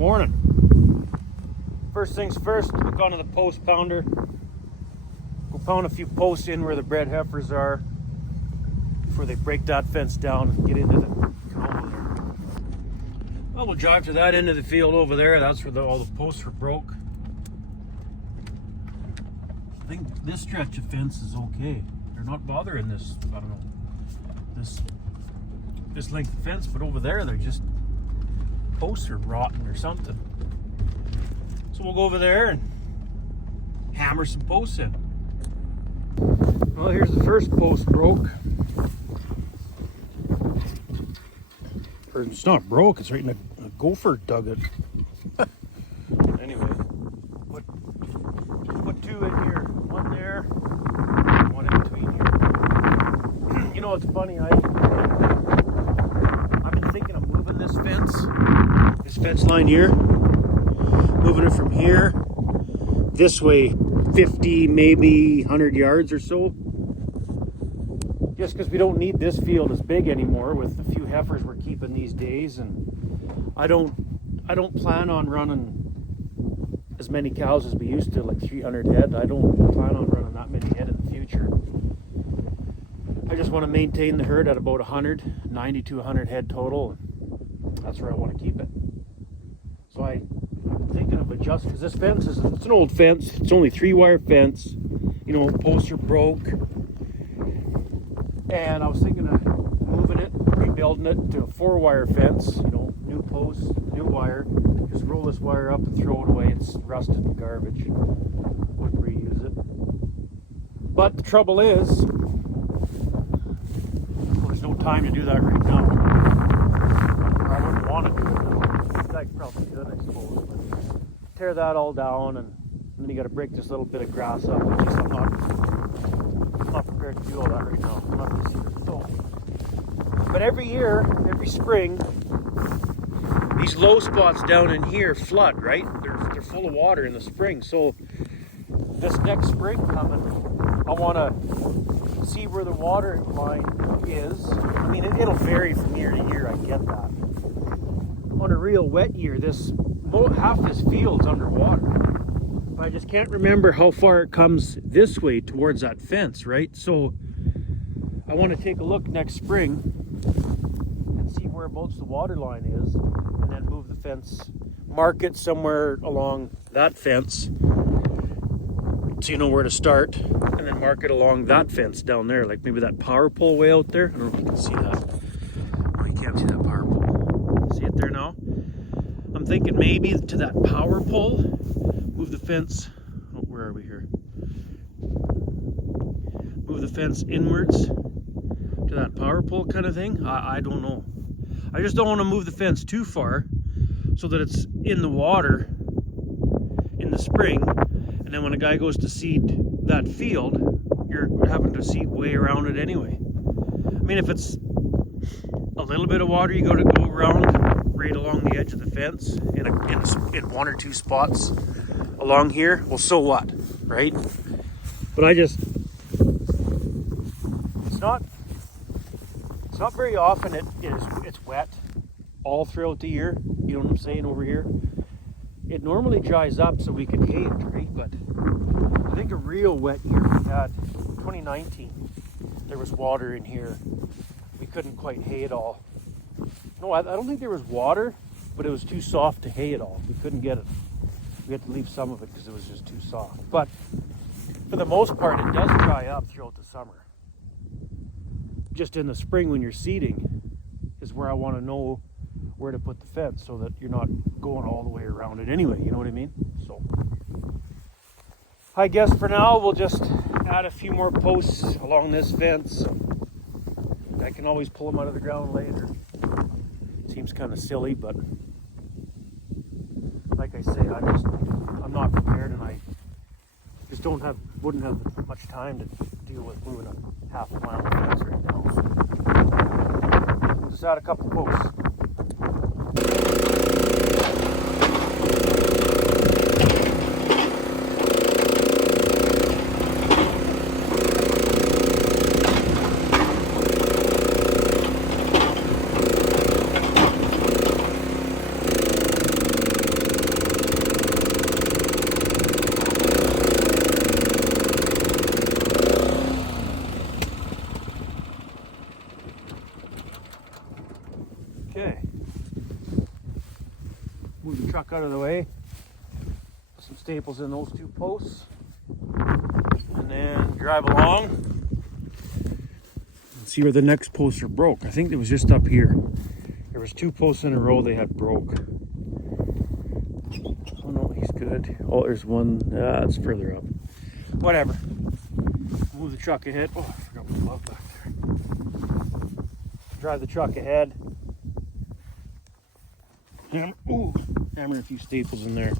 Morning. First things first, hook onto the post pounder. Go pound a few posts in where the bred heifers are before they break that fence down and get into the cow there. Well, we'll drive to that end of the field over there. That's where all the posts were broke. I think this stretch of fence is okay. They're not bothering this, I don't know, this length of fence, but over there they're just posts are rotten or something. So we'll go over there and hammer some posts in. Well, here's the first post broke. Or it's not broke, it's right in a gopher dug it. Anyway, put two in here. One there, one in between here. You know, it's funny, I've been thinking of moving this fence line here, moving it from here this way 50, maybe 100 yards or so, just because we don't need this field as big anymore with the few heifers we're keeping these days. And I don't plan on running as many cows as we used to, like 300 head. I don't plan on running that many head in the future. I just want to maintain the herd at about 90 to 100 head total. That's where I want to keep it. So I'm thinking of adjusting, because this fence it's an old fence. It's only 3-wire fence. You know, posts are broke. And I was thinking of moving it, rebuilding it to a 4-wire fence. You know, new posts, new wire. Just roll this wire up and throw it away. It's rusted and garbage. Wouldn't reuse it. But the trouble is, well, there's no time to do that right now. I wouldn't want to do it now. I could probably do it, I suppose. But tear that all down, and then you got to break this little bit of grass up. Which is I'm not prepared to do all that right now. Not this year. So, but every year, every spring, these low spots down in here flood, right? They're full of water in the spring. So this next spring coming, I want to see where the water line is. I mean, it'll vary from year to year. I get that. On a real wet year, half this field's underwater. But I just can't remember how far it comes this way towards that fence, right? So I want to take a look next spring and see whereabouts the water line is, and then move the fence, mark it somewhere along that fence so you know where to start, and then mark it along that fence down there, like maybe that power pole way out there. I don't know if you can see that. Oh, you can't see that power pole. See it there now? I'm thinking maybe to that power pole, move the fence. Oh, where are we here? Move the fence inwards to that power pole kind of thing. I don't know. I just don't want to move the fence too far so that it's in the water in the spring, and then when a guy goes to seed that field, you're having to seed way around it anyway. I mean, if it's a little bit of water, you got to go around right along the edge of the fence in 1 or 2 spots along here. Well, so what, right? But it's not very often it's wet all throughout the year. You know what I'm saying over here? It normally dries up so we can hay it, right? But I think a real wet year we had 2019. There was water in here. We couldn't quite hay it all. No, I don't think there was water, but it was too soft to hay it all. We couldn't get it. We had to leave some of it because it was just too soft. But for the most part, it does dry up throughout the summer. Just in the spring when you're seeding is where I want to know where to put the fence so that you're not going all the way around it anyway. You know what I mean? So I guess for now we'll just add a few more posts along this fence. I can always pull them out of the ground later. Seems kind of silly, but like I say, I'm not prepared, and I just wouldn't have much time to deal with moving a half a mile of fence right now. So just add a couple posts. Move the truck out of the way. Put some staples in those 2 posts. And then drive along. And see where the next posts are broke. I think it was just up here. There was 2 posts in a row they had broke. Oh no, he's good. Oh, there's one. It's further up. Whatever. Move the truck ahead. Oh, I forgot my glove back there. Drive the truck ahead. Hammer a few staples in there.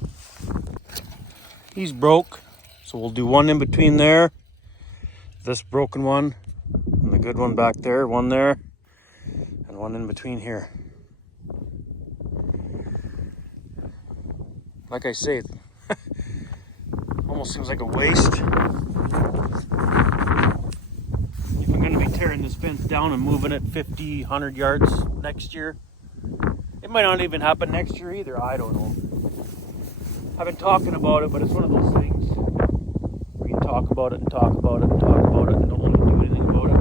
He's broke, so we'll do one in between there. This broken one, and the good one back there. One there, and one in between here. Like I say, almost seems like a waste. If I'm going to be tearing this fence down and moving it 50, 100 yards next year, it might not even happen next year either. I don't know. I've been talking about it, but it's one of those things where you talk about it and talk about it and talk about it and don't want to do anything about it.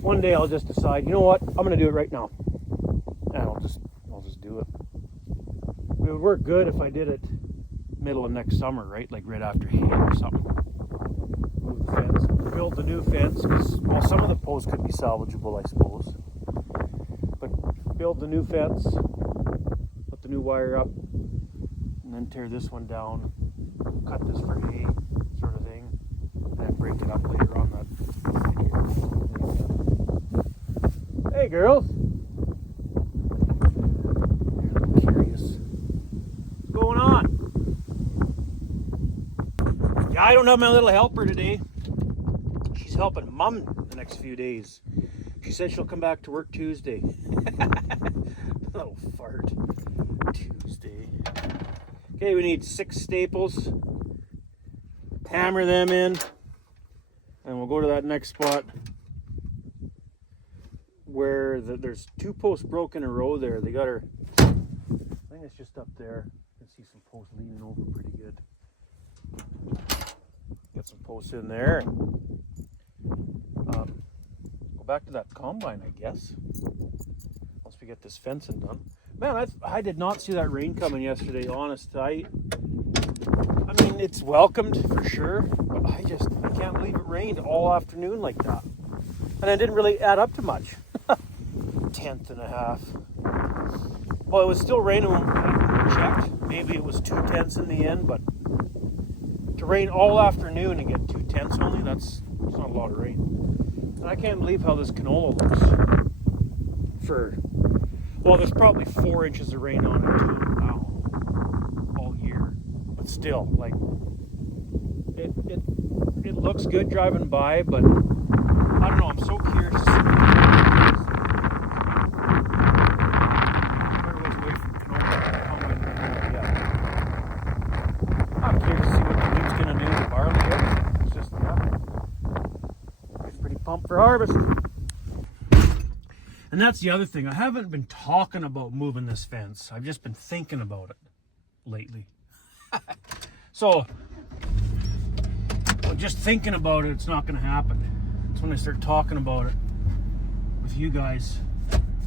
One day I'll just decide, you know what, I'm going to do it right now. And I'll just do it. It would work good if I did it middle of next summer, right? Like right after hay or something. Move the fence, build the new fence, because, well, some of the posts could be salvageable, I suppose. But build the new fence, put the new wire up, and then tear this one down, cut this for hay, sort of thing, and then break it up later on that. Hey girls! I'm curious. What's going on? Yeah, I don't have my little helper today. She's helping Mom the next few days. She said she'll come back to work Tuesday. Little fart. Tuesday. Okay, we need 6 staples. Hammer them in. And we'll go to that next spot where there's 2 posts broken in a row there. They got her, I think it's just up there. You can see some posts leaning over pretty good. Get some posts in there. Go back to that combine, I guess. Once we get this fencing done. Man, I did not see that rain coming yesterday, honest. I mean, it's welcomed for sure, but I can't believe it rained all afternoon like that. And it didn't really add up to much. 1/10 and a half. Well, it was still raining when we checked. Maybe it was 2/10 in the end, but to rain all afternoon and get 2/10 only, that's not a lot of rain. And I can't believe how this canola looks. Well, there's probably 4 inches of rain on it too now, all year. But still, like, it looks good driving by, but I don't know, I'm so curious to see what everybody's waiting for canola to come in. Yeah. I'm curious to see what the wheat's going to do to barley, everything. It's just, yeah, it's pretty pumped for harvest. And that's the other thing. I haven't been talking about moving this fence. I've just been thinking about it lately. So, just thinking about it, it's not going to happen. It's when I start talking about it with you guys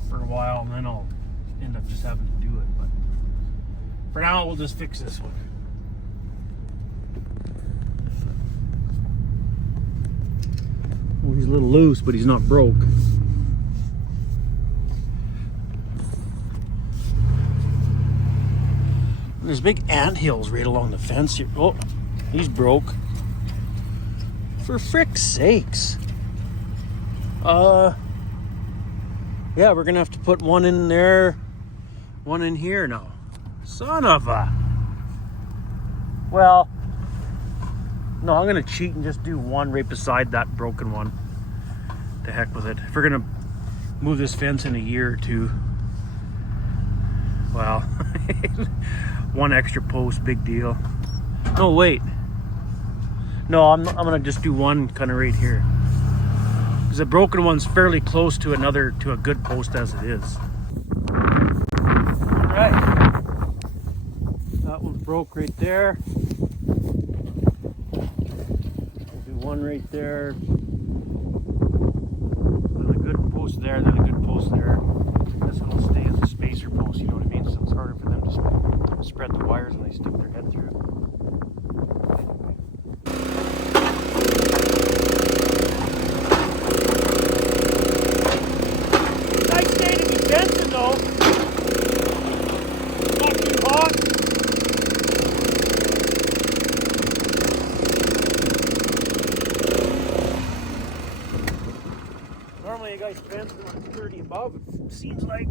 for a while, and then I'll end up just having to do it. But for now, we'll just fix this one. Well, he's a little loose, but he's not broke. There's big anthills right along the fence here. Oh, he's broke. For frick's sakes. Yeah, we're gonna have to put one in there, one in here now. Son of a. Well, no, I'm gonna cheat and just do one right beside that broken one. The heck with it. If we're gonna move this fence in a year or two, well, one extra post, big deal. No, wait. No, I'm gonna just do one kind of right here, because the broken one's fairly close to to a good post as it is. All right, that one's broke right there. We'll do one right there. Then a good post there, then a good post there. This one will stay as a spacer post, you know what I mean? So it's harder for them to spread the wires when they stick their head through. Nice day to be fencing though. Not too hot. Normally you guys fence when it's 30 above, it seems like.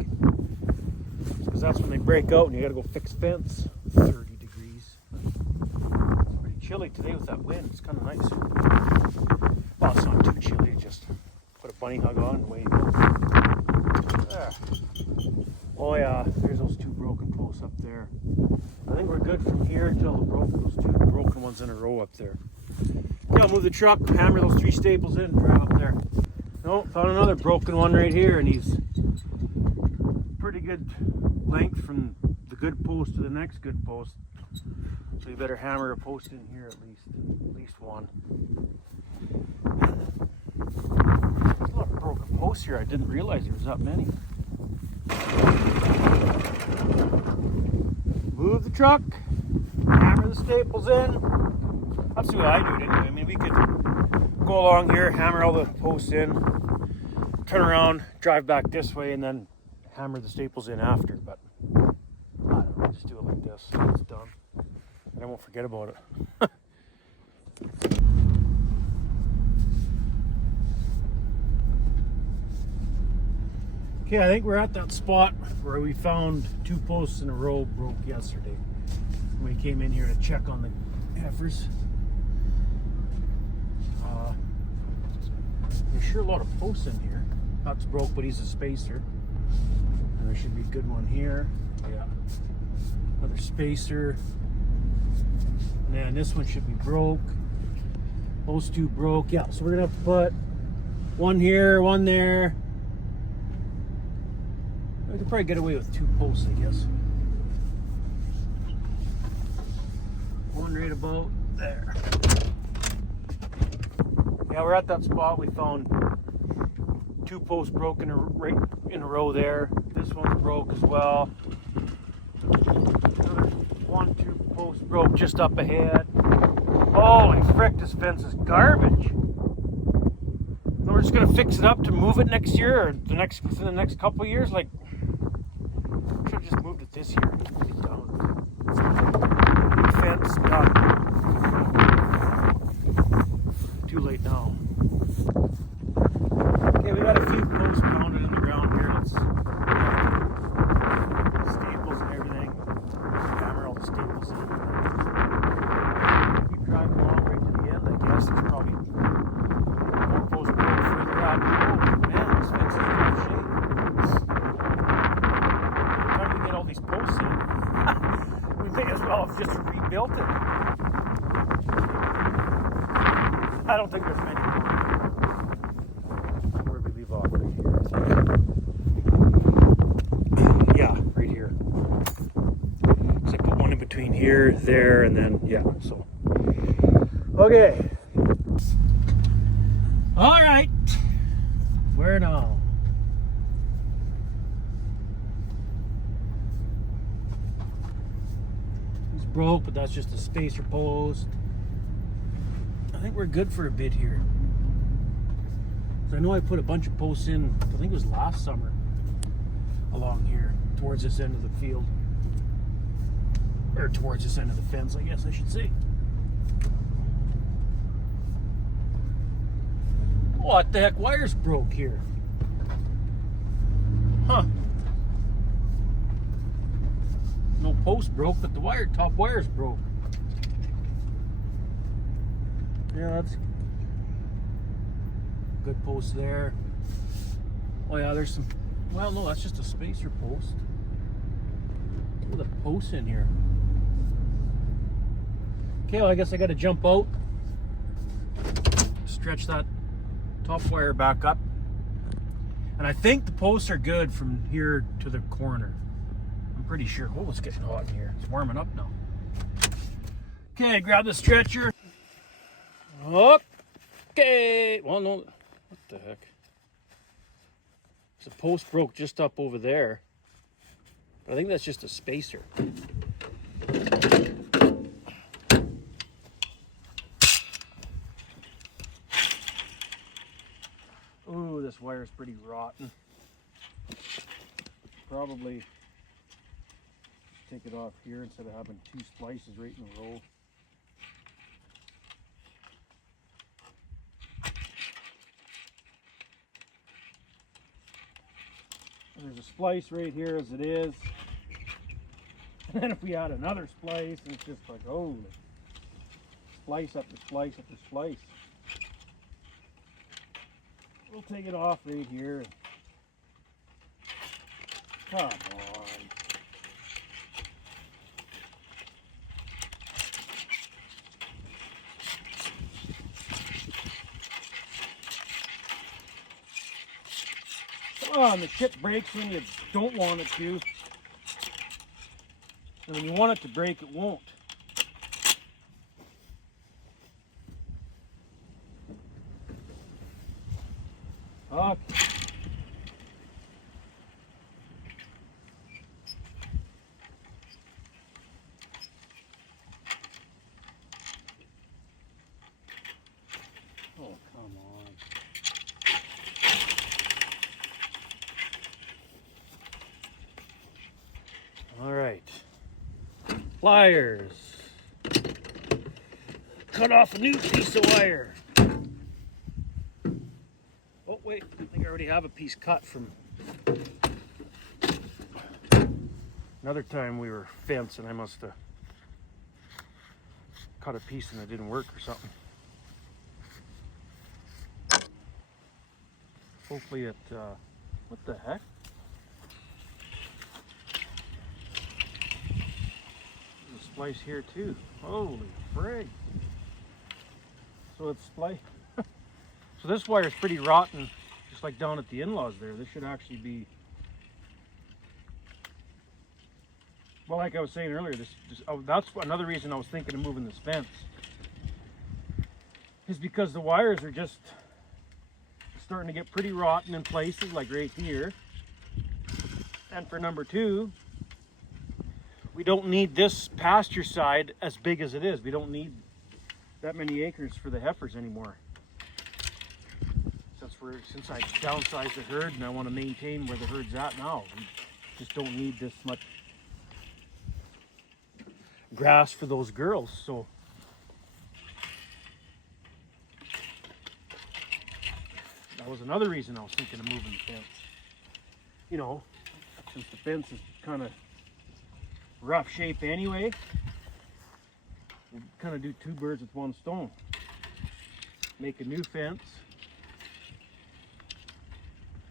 Because that's when they break out and you gotta go fix fence. 30 degrees. It's pretty chilly today with that wind. It's kind of nice. Well, it's not too chilly. Just put a bunny hug on and away you go. There. Oh yeah, there's those two broken posts up there. I think we're good from here until those two broken ones in a row up there. Yeah, I'll move the truck, hammer those 3 staples in, and drive up there. No, found another broken one right here, and he's pretty good length from the good post to the next good post. So you better hammer a post in here at least one. There's a lot of broken posts here. I didn't realize there was that many. Move the truck, hammer the staples in. That's the way I do it anyway. I mean, we could go along here, hammer all the posts in, turn around, drive back this way, and then hammer the staples in after. But I don't know, just do it like this. It's done. And I won't forget about it. Okay, I think we're at that spot where we found 2 posts in a row broke yesterday. We came in here to check on the heifers. There's sure a lot of posts in here. That's broke, but he's a spacer. And there should be a good one here. Yeah. Another spacer. And then this one should be broke. Those 2 broke. Yeah, so we're gonna have to put one here, one there. We could probably get away with 2 posts, I guess. One right about there. Yeah, we're at that spot. We found 2 posts broken right in a row there. This one's broke as well. Another 1, 2 posts broke just up ahead. Holy frick, this fence is garbage. And we're just gonna fix it up to move it next year or within the next couple of years. Like, should have just moved it this year. Get done. Fence done. Too late now. Okay, we got a few posts mounted in the ground here. Let's staples and everything. Hammer all the staples in. Keep driving along right to the end. I guess there's probably more posts broke further out. Oh man, this fence is in rough shape. By the time we get all these posts in, we may as well have just rebuilt it. I don't think there's many more. Where did we leave off? Right here. Yeah, right here. So I put one in between here, there, and then, yeah, so. Okay. All right. Where now? It's broke, but that's just a spacer post. I think we're good for a bit here. So I know I put a bunch of posts in, I think it was last summer, along here, towards this end of the field. Or towards this end of the fence, I guess I should say. What the heck, wires broke here. Huh. No post broke, but the top wires broke. Yeah, that's good post there. Oh yeah, there's some, well no, that's just a spacer post. Look at the posts in here. Okay, well I guess I gotta jump out. Stretch that top wire back up. And I think the posts are good from here to the corner. I'm pretty sure. Oh, it's getting hot in here. It's warming up now. Okay, grab the stretcher. Okay. Well, no. What the heck? The post broke just up over there. But I think that's just a spacer. Ooh, this wire's pretty rotten. Probably take it off here instead of having 2 splices right in a row. There's a splice right here as it is. And then if we add another splice, it's just like, oh, splice after splice after splice. We'll take it off right here. Come on. Come on, the shit breaks when you don't want it to. And when you want it to break, it won't. Okay. Oh, come on. All right. Pliers. Cut off a new piece of wire. Oh, wait. I think I already have a piece cut from another time we were fencing. I must have cut a piece and it didn't work or something. Hopefully it, what the heck? There's a splice here too. Holy frig. So it's splice. So this wire is pretty rotten, just like down at the in-laws there. This should actually be, well, like I was saying earlier, that's another reason I was thinking of moving this fence, is because the wires are just starting to get pretty rotten in places, like right here. And for number 2, we don't need this pasture side as big as it is. We don't need that many acres for the heifers anymore. Since I downsized the herd and I want to maintain where the herd's at now, we just don't need this much grass for those girls. So that was another reason I was thinking of moving the fence. You know, since the fence is kind of rough shape anyway, we'll kind of do 2 birds with 1 stone. Make a new fence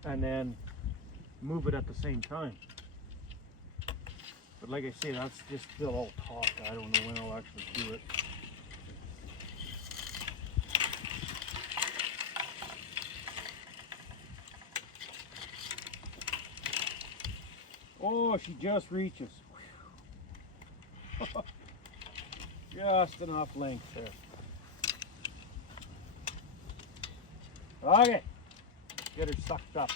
and then move it at the same time. But like I say, that's just still all talk. I don't know when I'll actually do it. Oh, she just reaches. Just enough length there. Okay. Get her sucked up.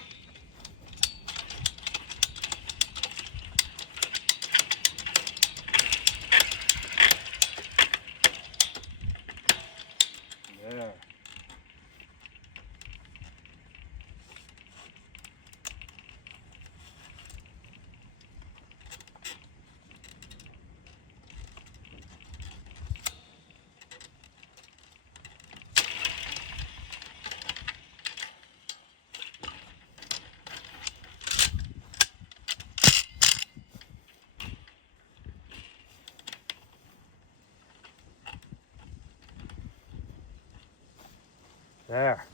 There. There.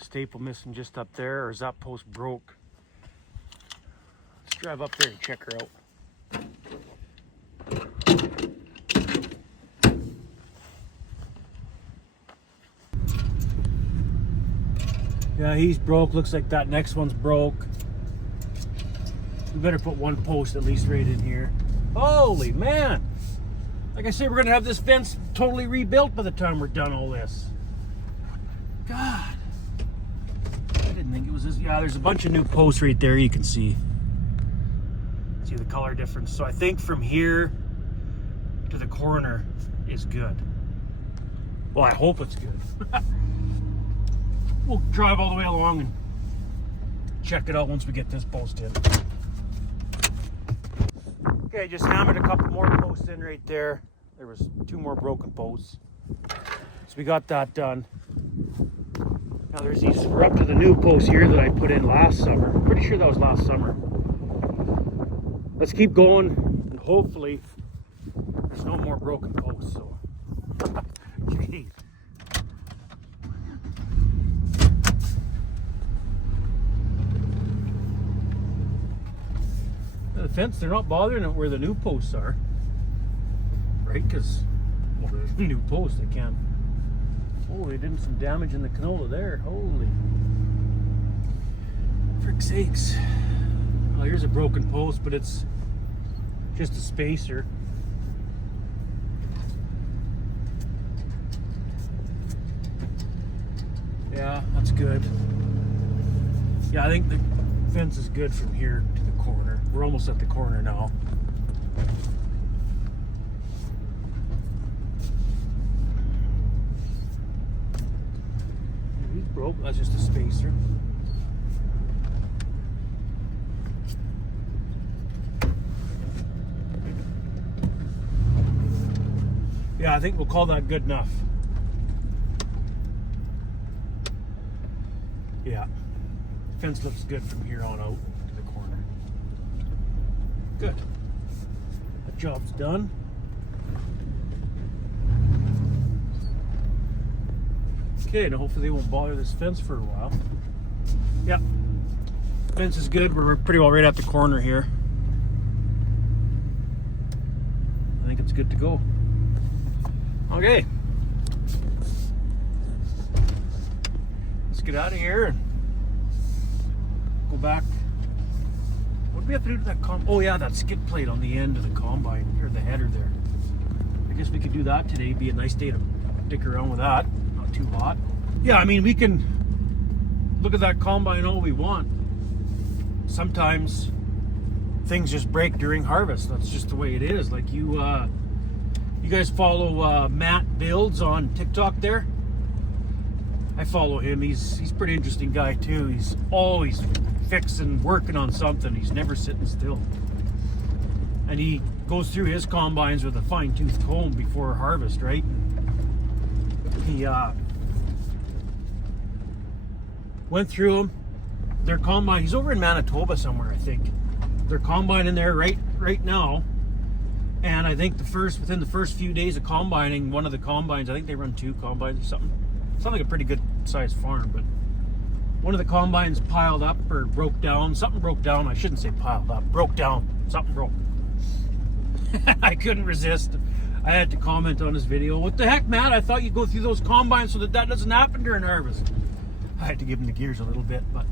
Staple missing just up there, or is that post broke? Let's drive up there and check her out. Yeah, he's broke. Looks like that next one's broke. We better put 1 post at least right in here. Holy man! Like I say, we're going to have this fence totally rebuilt by the time we're done all this. God. I didn't think it was as Yeah, there's a bunch of new posts right there you can see. See the color difference. So I think from here to the corner is good. Well, I hope it's good. We'll drive all the way along and check it out once we get this post in. Okay, just hammered a couple more posts in right there. There was 2 more broken posts. So we got that done. Now there's these, we're up to the new post here that I put in last summer. I'm pretty sure that was last summer. Let's keep going and hopefully there's no more broken posts. So, jeez. The fence, they're not bothering it where the new posts are, right? Because, well, there's a new post, they can't. Oh, they did some damage in the canola there. Holy frick sakes. Well, here's a broken post, but it's just a spacer. Yeah, that's good. Yeah, I think the fence is good from here to the corner. We're almost at the corner now. He's broke. That's just a spacer. Yeah, I think we'll call that good enough. Yeah. Fence looks good from here on out to the corner. Good. That job's done. Okay, now hopefully they won't bother this fence for a while. Yeah. Fence is good. We're pretty well right at the corner here. I think it's good to go. Okay. Let's get out of here and go back. What do we have to do to that oh yeah, that skid plate on the end of the combine, or the header there. I guess we could do that today. Be a nice day to dick around with that. Not too hot. Yeah, I mean, we can look at that combine all we want. Sometimes things just break during harvest. That's just the way it is. Like you guys follow Matt Builds on TikTok there? I follow him. He's a pretty interesting guy too. He's always fixing, working on something. He's never sitting still. And he goes through his combines with a fine-tooth comb before harvest, right? He went through them. Their combine, he's over in Manitoba somewhere, I think. Their combine in there right now. And I think within the first few days of combining, one of the combines, I think they run 2 combines or something. Sounds like a pretty good sized farm, but one of the combines piled up or broke down. Something broke down. I shouldn't say piled up. Broke down. Something broke. I couldn't resist. I had to comment on his video. What the heck, Matt? I thought you'd go through those combines so that doesn't happen during harvest. I had to give him the gears a little bit, but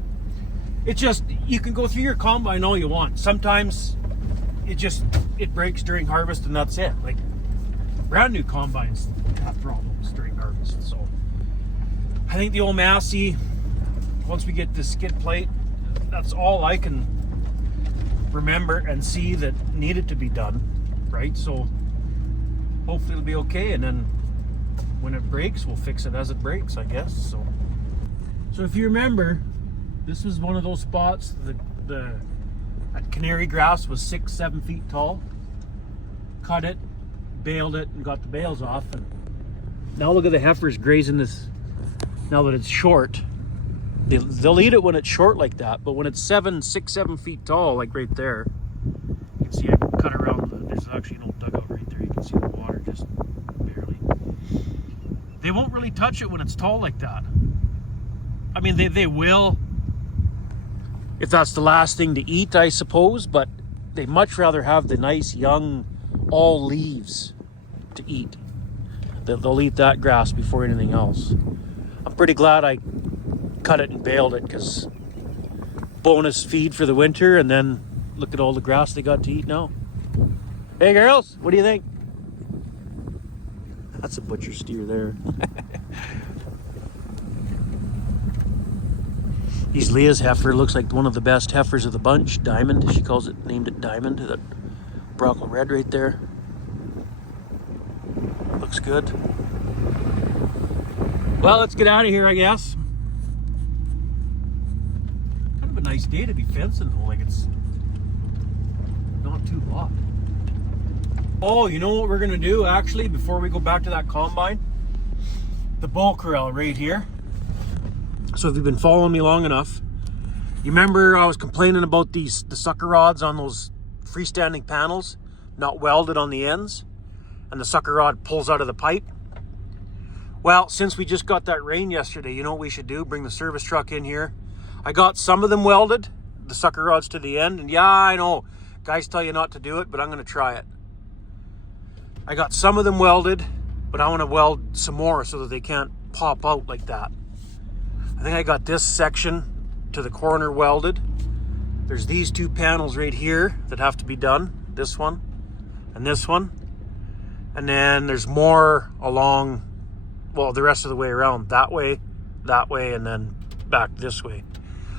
it's just, you can go through your combine all you want. Sometimes it breaks during harvest and that's it. Like brand new combines have problems during harvest. So I think the old Massey, once we get the skid plate, that's all I can remember and see that needed to be done, right? So hopefully it'll be okay, and then when it breaks, we'll fix it as it breaks, I guess. So if you remember, this was one of those spots that canary grass was 6-7 feet tall. Cut it, baled it, and got the bales off. And now look at the heifers grazing this. Now that it's short, they'll eat it when it's short like that, but when it's 6-7 feet tall, like right there, you can see I cut around. There's actually an old dugout right there. You can see the water just barely. They won't really touch it when it's tall like that. I mean, they will if that's the last thing to eat, I suppose, but they much rather have the nice young all leaves to eat. They'll eat that grass before anything else. I'm pretty glad I cut it and baled it, because bonus feed for the winter, and then look at all the grass they got to eat now. Hey girls, what do you think? That's a butcher steer there. He's Leah's heifer. Looks like one of the best heifers of the bunch. Diamond, she calls it, named it Diamond. That broccoli red right there. Looks good. Well, let's get out of here, I guess. Kind of a nice day to be fencing though, like it's not too hot. Oh, you know what we're gonna do actually before we go back to that combine? The bull corral right here. So if you've been following me long enough, you remember I was complaining about the sucker rods on those freestanding panels, not welded on the ends, and the sucker rod pulls out of the pipe. Well, since we just got that rain yesterday, you know what we should do? Bring the service truck in here. I got some of them welded, the sucker rods to the end, and yeah, I know, guys tell you not to do it, but I'm gonna try it. I got some of them welded, but I wanna weld some more so that they can't pop out like that. I think I got this section to the corner welded. There's these two panels right here that have to be done. This one and this one. And then there's more along, well, the rest of the way around. That way, and then back this way.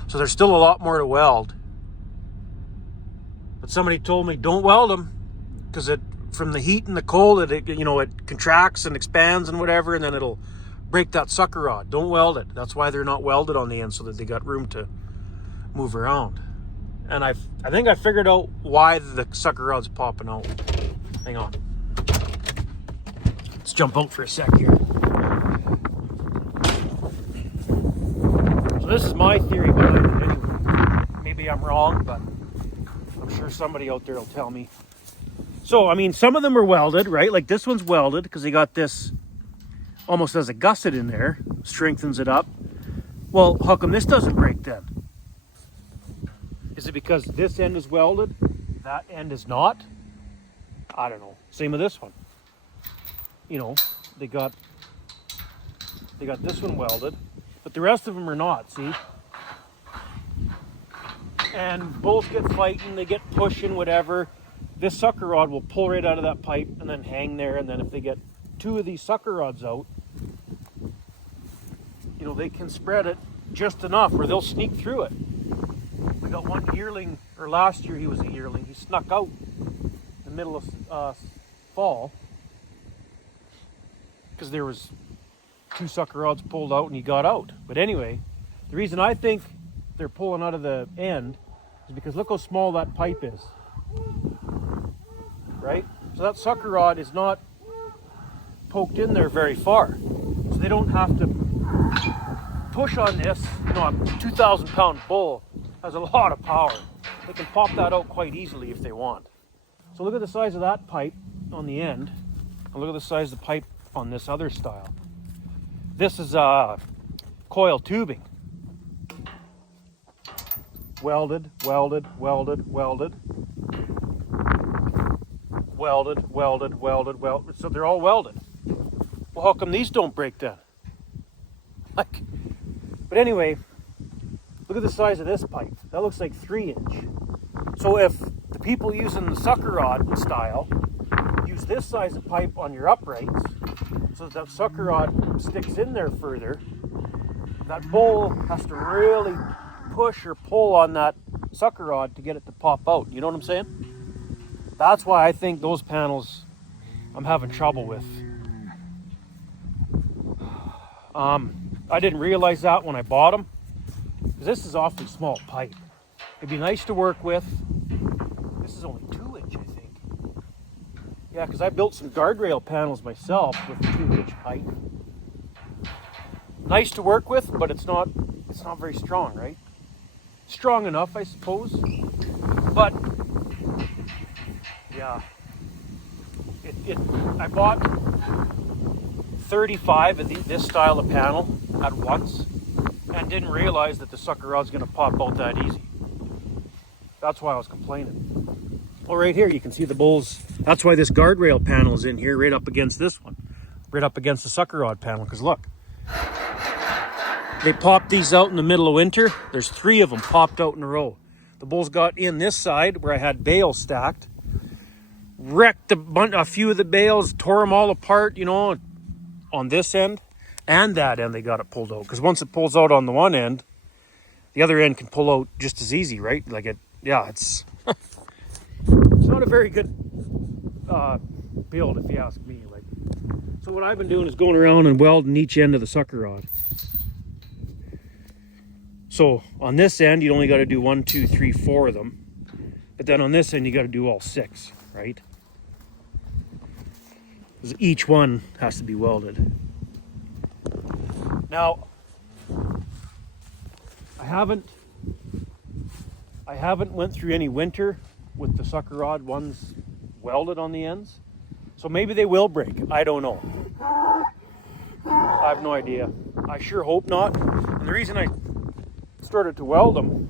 So there's still a lot more to weld. But somebody told me don't weld them because it, from the heat and the cold, it contracts and expands and whatever, and then it'll break that sucker rod. Don't weld it. That's why they're not welded on the end, so that they got room to move around. And I think I figured out why the sucker rod's popping out. Hang on. Let's jump out for a sec here. So this is my theory behind it anyway. Maybe I'm wrong, but I'm sure somebody out there will tell me. So, I mean, some of them are welded, right? Like this one's welded because they got this almost as a gusset in there, strengthens it up. Well, how come this doesn't break then? Is it because this end is welded, that end is not? I don't know. Same with this one. You know, they got this one welded, but the rest of them are not, see? And bulls get fighting, they get pushing, whatever. This sucker rod will pull right out of that pipe and then hang there, and then if they get two of these sucker rods out, you know, they can spread it just enough where they'll sneak through it. We got one yearling, or last year he was a yearling, he snuck out in the middle of fall because there was two sucker rods pulled out and he got out. But anyway, the reason I think they're pulling out of the end is because look how small that pipe is, right? So that sucker rod is not poked in there very far, so they don't have to push on this. You know, a 2,000 pound bull has a lot of power. They can pop that out quite easily if they want. So look at the size of that pipe on the end, and look at the size of the pipe on this other style. This is coil tubing. Welded, welded, welded, welded. Welded, welded, welded, welded. So they're all welded. Well, how come these don't break then? Like, but anyway, look at the size of this pipe. That looks like 3-inch. So if the people using the sucker rod style use this size of pipe on your uprights, so that sucker rod sticks in there further, that bull has to really push or pull on that sucker rod to get it to pop out. You know what I'm saying? That's why I think those panels I'm having trouble with. I didn't realize that when I bought them, because this is awfully small pipe. It'd be nice to work with. This is only 2-inch, I think. Yeah, because I built some guardrail panels myself with 2-inch pipe. Nice to work with, but it's not very strong, right? Strong enough, I suppose. But yeah, I bought 35 of this style of panel at once and didn't realize that the sucker rod's going to pop out that easy. That's why I was complaining. Well, right here you can see the bulls. That's why this guardrail panel is in here, right up against this one, right up against the sucker rod panel. Because look, they popped these out in the middle of winter. There's 3 of them popped out in a row. The bulls got in this side where I had bales stacked, wrecked a few of the bales, tore them all apart, you know, on this end and that end. They got it pulled out, because once it pulls out on the one end, the other end can pull out just as easy, right? Like it's it's not a very good build, if you ask me. Like, so what I've been doing is going around and welding each end of the sucker rod. So on this end, you only got to do 1, 2, 3, 4 of them. But then on this end, you got to do all 6, right? Because each one has to be welded. Now, I haven't went through any winter with the sucker rod ones welded on the ends. So maybe they will break. I don't know. I have no idea. I sure hope not. And the reason I started to weld them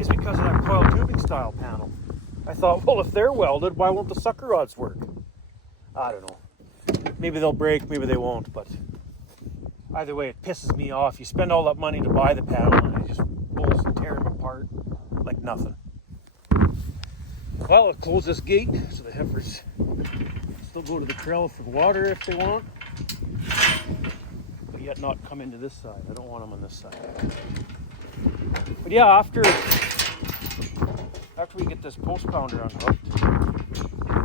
is because of that coil tubing style panel. I thought, well, if they're welded, why won't the sucker rods work? I don't know. Maybe they'll break, maybe they won't, but either way, it pisses me off. You spend all that money to buy the panel and it just bolts and tear them apart like nothing. Well, let's close this gate so the heifers still go to the corral for water if they want, but yet not come into this side. I don't want them on this side. But yeah, after we get this post pounder unhooked,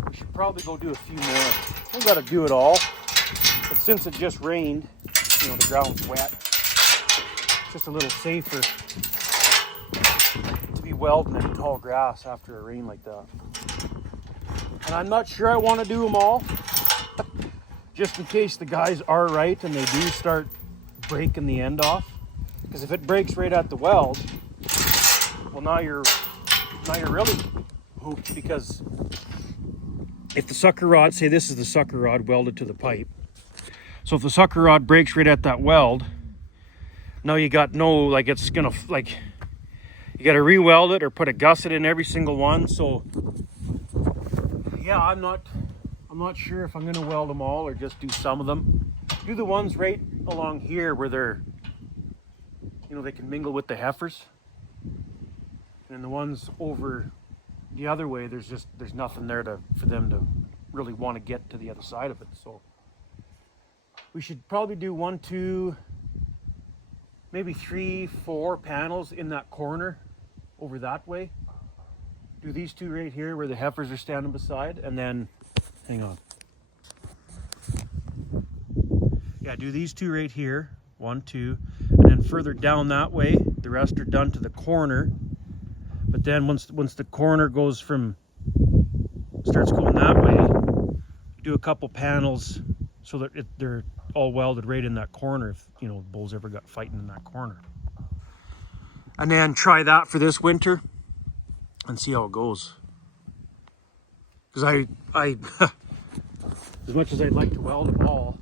we should probably go do a few more. We got to do it all, but since it just rained, you know, the ground's wet, it's just a little safer to be welding in tall grass after a rain like that. And I'm not sure I want to do them all, just in case the guys are right and they do start breaking the end off. Because if it breaks right at the weld, well, now you're really hooped, because if the sucker rod, say this is the sucker rod welded to the pipe, so if the sucker rod breaks right at that weld, now you got no, like, it's gonna, like, you got to re-weld it or put a gusset in every single one. So yeah, I'm not sure if I'm gonna weld them all or just do some of them. Do the ones right along here where they're, you know, they can mingle with the heifers, and the ones over the other way, there's nothing there for them to really want to get to the other side of it. So we should probably do 1, 2, maybe 3, 4 panels in that corner over that way. Do these 2 right here where the heifers are standing beside, and then, hang on. Yeah, do these 2 right here, 1, 2, and then further down that way, the rest are done to the corner. But then once the corner starts going that way, do a couple panels so that they're all welded right in that corner if, you know, bulls ever got fighting in that corner. And then try that for this winter and see how it goes. Because I as much as I'd like to weld them all,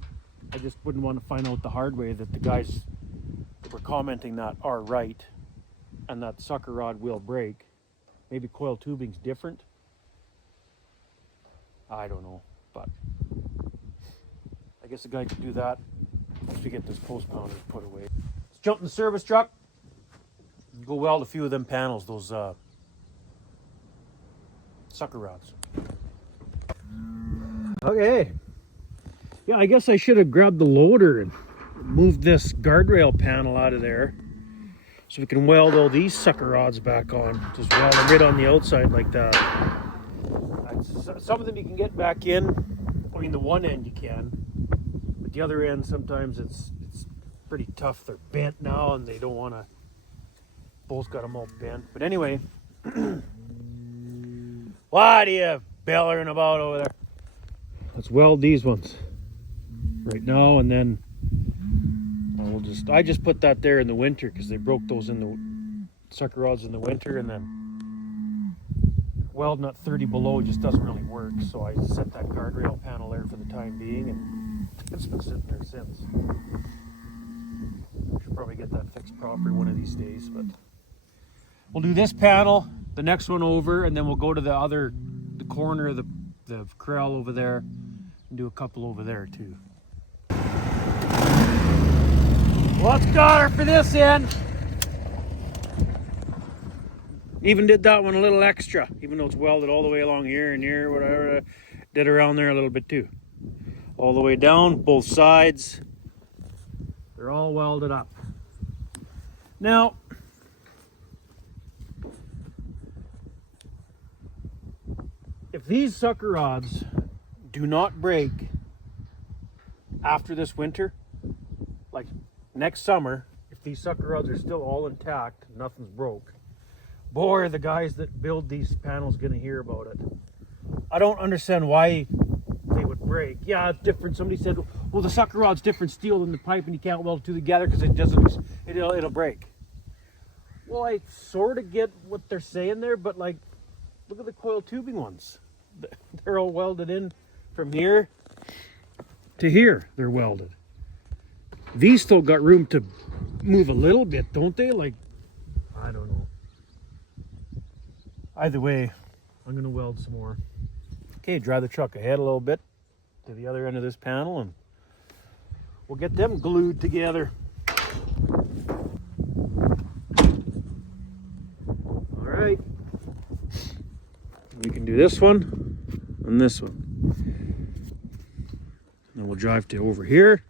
I just wouldn't want to find out the hard way that the guys that were commenting that are right and that sucker rod will break. Maybe coil tubing's different. I don't know, but I guess the guy could do that once we get this post pounder put away. Let's jump in the service truck and go weld a few of them panels, those sucker rods. Okay. Yeah, I guess I should have grabbed the loader and moved this guardrail panel out of there so we can weld all these sucker rods back on. Just weld them right on the outside like that. Some of them you can get back in. I mean, the one end you can, but the other end sometimes it's pretty tough. They're bent now and they don't want to. Both got them all bent. But anyway, what are you bellering about over there? Let's weld these ones right now, and then I just put that there in the winter because they broke those in the sucker rods in the winter, and then welding at 30 below just doesn't really work. So I set that guardrail panel there for the time being, and it's been sitting there since. Should probably get that fixed proper one of these days, but we'll do this panel, the next one over, and then we'll go to the corner of the corral over there and do a couple over there too. What's got her for this end? Even did that one a little extra, even though it's welded all the way along here and here, whatever. Did around there a little bit too. All the way down, both sides. They're all welded up. Now, if these sucker rods do not break after this winter, like next summer, if these sucker rods are still all intact, nothing's broke, boy, are the guys that build these panels gonna hear about it. I don't understand why they would break. Yeah, it's different. Somebody said, well, the sucker rod's different steel than the pipe and you can't weld the two together because it'll break. Well, I sort of get what they're saying there, but like, look at the coil tubing ones. They're all welded in from here to here. They're welded. These still got room to move a little bit, don't they? Like, I don't know. Either way, I'm gonna weld some more. Okay, drive the truck ahead a little bit to the other end of this panel and we'll get them glued together. All right. We can do this one and this one. And we'll drive to over here.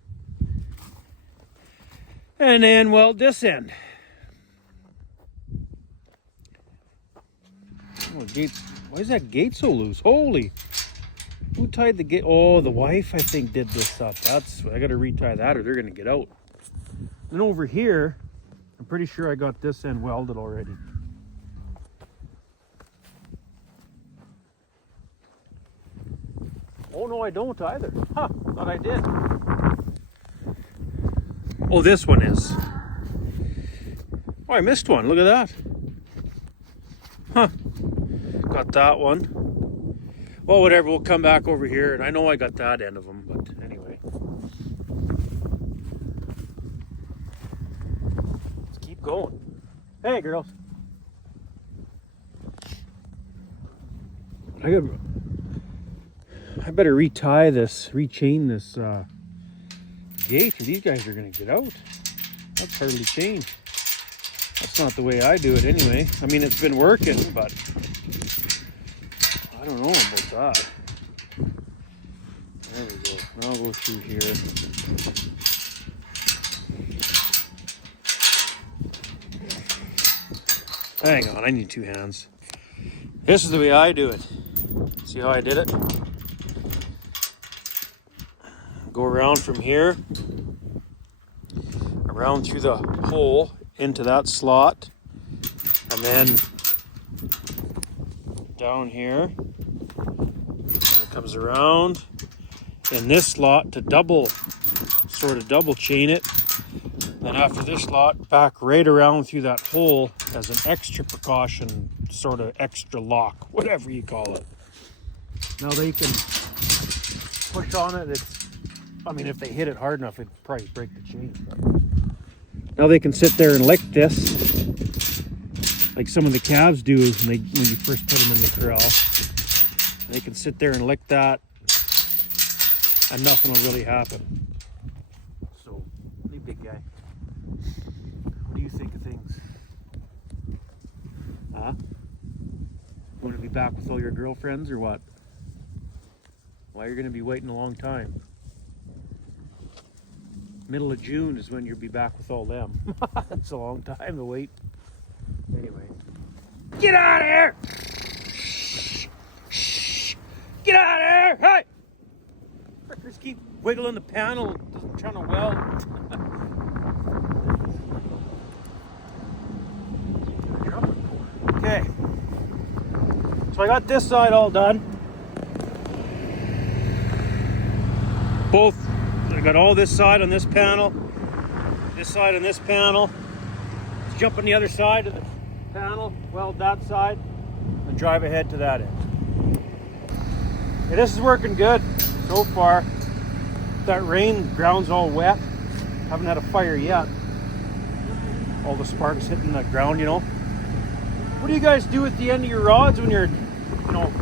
And then weld this end. Oh, gate. Why is that gate so loose? Holy. Who tied the gate? Oh, the wife, I think, did this up. I got to retie that or they're going to get out. Then over here, I'm pretty sure I got this end welded already. Oh, no, I don't either. Huh, thought I did. Oh, this one is. Oh, I missed one. Look at that. Huh. Got that one. Well, whatever. We'll come back over here. And I know I got that end of them, but anyway. Let's keep going. Hey, girls. I better retie this, rechain this gate, or these guys are going to get out. That's hardly chained. That's not the way I do it anyway. I mean, it's been working, but I don't know about that. There we go. Now I'll go through here. Hang on, I need two hands. This is the way I do it. See how I did it? Go around from here, around through the hole into that slot, and then down here, and it comes around in this slot to sort of double chain it. Then after this slot, back right around through that hole as an extra precaution, sort of extra lock, whatever you call it. Now they can push on it. I mean, if they hit it hard enough, it'd probably break the chain. Now they can sit there and lick this, like some of the calves do when you first put them in the corral. They can sit there and lick that, and nothing will really happen. So, hey, big guy, what do you think of things? Huh? Want to be back with all your girlfriends or what? Well, you're going to be waiting a long time. Middle of June is when you'll be back with all them. That's a long time to wait. Anyway. Get out of here! Get out of here! Hey! Frickers keep wiggling the panel, trying to weld. Okay. So I got this side all done. I got all this side on this panel, this side on this panel. Let's jump on the other side of the panel, weld that side, and drive ahead to that end. Okay, this is working good so far. That rain, ground's all wet. Haven't had a fire yet. All the sparks hitting the ground, you know. What do you guys do at the end of your rods when you're, you know,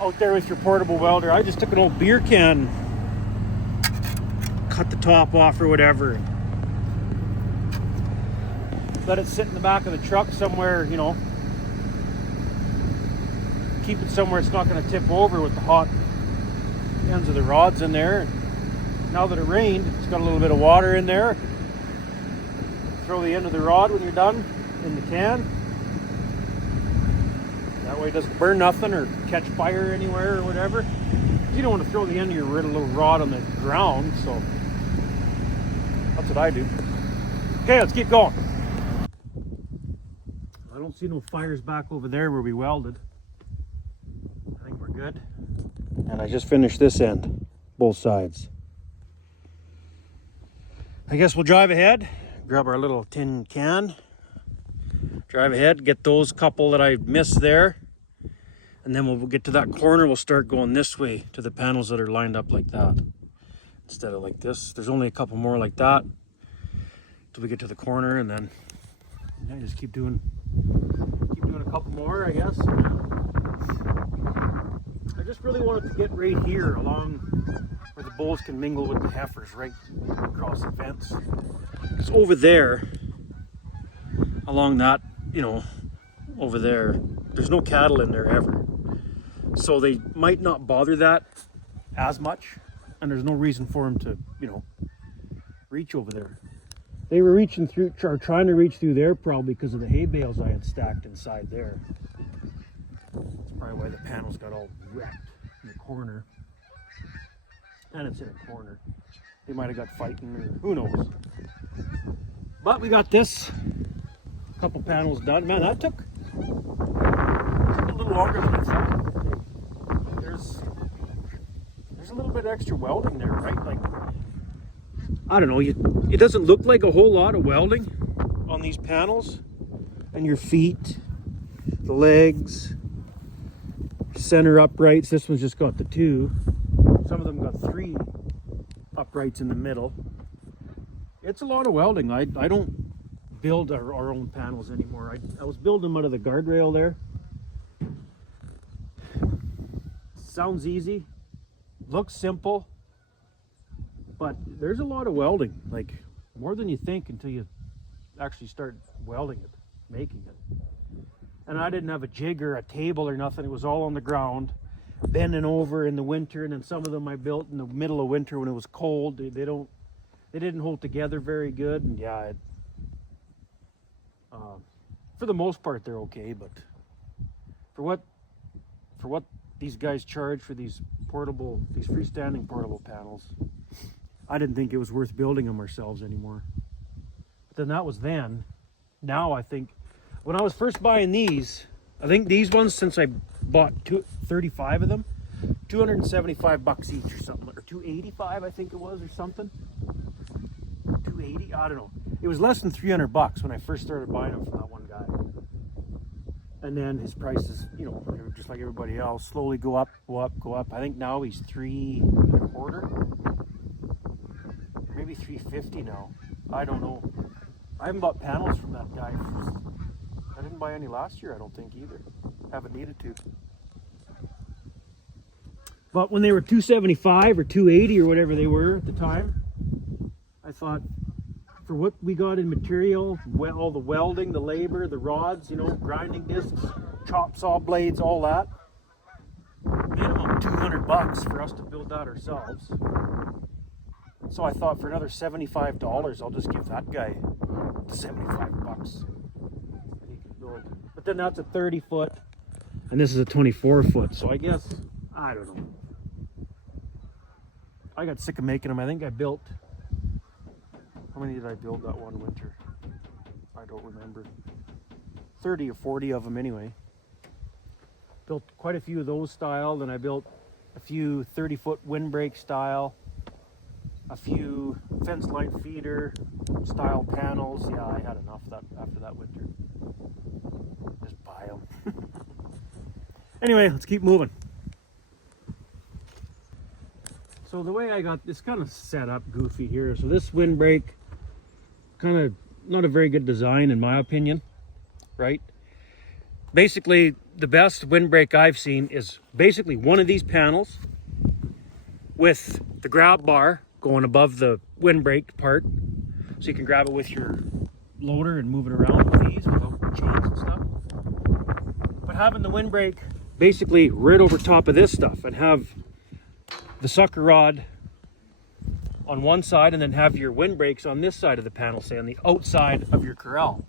out there with your portable welder? I just took an old beer can, cut the top off or whatever, let it sit in the back of the truck somewhere, you know, keep it somewhere it's not going to tip over with the hot ends of the rods in there. Now that it rained, it's got a little bit of water in there, throw the end of the rod when you're done in the can. That way it doesn't burn nothing or catch fire anywhere or whatever. You don't want to throw the end of your little rod on the ground, so that's what I do. Okay, let's keep going. I don't see no fires back over there where we welded. I think we're good. And I just finished this end, both sides. I guess we'll drive ahead, grab our little tin can, drive ahead, get those couple that I missed there, and then we'll get to that corner. We'll start going this way to the panels that are lined up like that instead of like this. There's only a couple more like that till we get to the corner, and then I just keep doing a couple more, I guess. I just really wanted to get right here along where the bulls can mingle with the heifers, right across the fence. Because over there, along that, you know, over there, there's no cattle in there ever. So they might not bother that as much, and there's no reason for them to, you know, reach over there. They were reaching through, or trying to reach through there probably because of the hay bales I had stacked inside there. That's probably why the panels got all wrecked in the corner. And it's in a corner. They might have got fighting, or who knows. But we got this couple panels done. Man, that took a little longer than I thought. There's a little bit extra welding there, right? Like, I don't know, it doesn't look like a whole lot of welding on these panels. And your feet, the legs, center uprights. This one's just got the 2. Some of them got 3 uprights in the middle. It's a lot of welding. I don't build our own panels anymore. I was building them out of the guardrail there. Sounds easy, looks simple, but there's a lot of welding, like more than you think until you actually start welding it, making it. And I didn't have a jig or a table or nothing. It was all on the ground, bending over in the winter. And then some of them I built in the middle of winter when it was cold. They didn't hold together very good. And yeah, for the most part they're okay. But for what these guys charge for these freestanding portable panels, I didn't think it was worth building them ourselves anymore. But then that was then. Now I think, when I was first buying these, I think these ones, since I bought 35 of them, $275 each or something, or $285 I think it was, or something. $280, I don't know. It was less than $300 when I first started buying them from that one guy. And then his prices, you know, just like everybody else, slowly go up, go up, go up. I think now he's $3.25, maybe $3.50 now. I don't know. I haven't bought panels from that guy. I didn't buy any last year, I don't think either. Haven't needed to. But when they were $275 or $280 or whatever they were at the time, I thought, for what we got in material, all the welding, the labor, the rods, you know, grinding discs, chop saw blades, all that, minimum $200 for us to build that ourselves. So I thought, for another $75, I'll just give that guy $75. But then that's a 30-foot, and this is a 24-foot. So I guess, I don't know. I got sick of making them. I think I built, how many did I build that one winter? I don't remember. 30 or 40 of them anyway. Built quite a few of those style. Then I built a few 30-foot windbreak style, a few fence line feeder style panels. Yeah, I had enough of that after that winter. Just buy them. Anyway, let's keep moving. So the way I got this kind of set up goofy here. So this windbreak, kind of not a very good design in my opinion, right? Basically, the best windbreak I've seen is basically one of these panels with the grab bar going above the windbreak part, so you can grab it with your loader and move it around with ease without chains and stuff. But having the windbreak basically right over top of this stuff, and have the sucker rod on one side and then have your windbreaks on this side of the panel, say on the outside of your corral.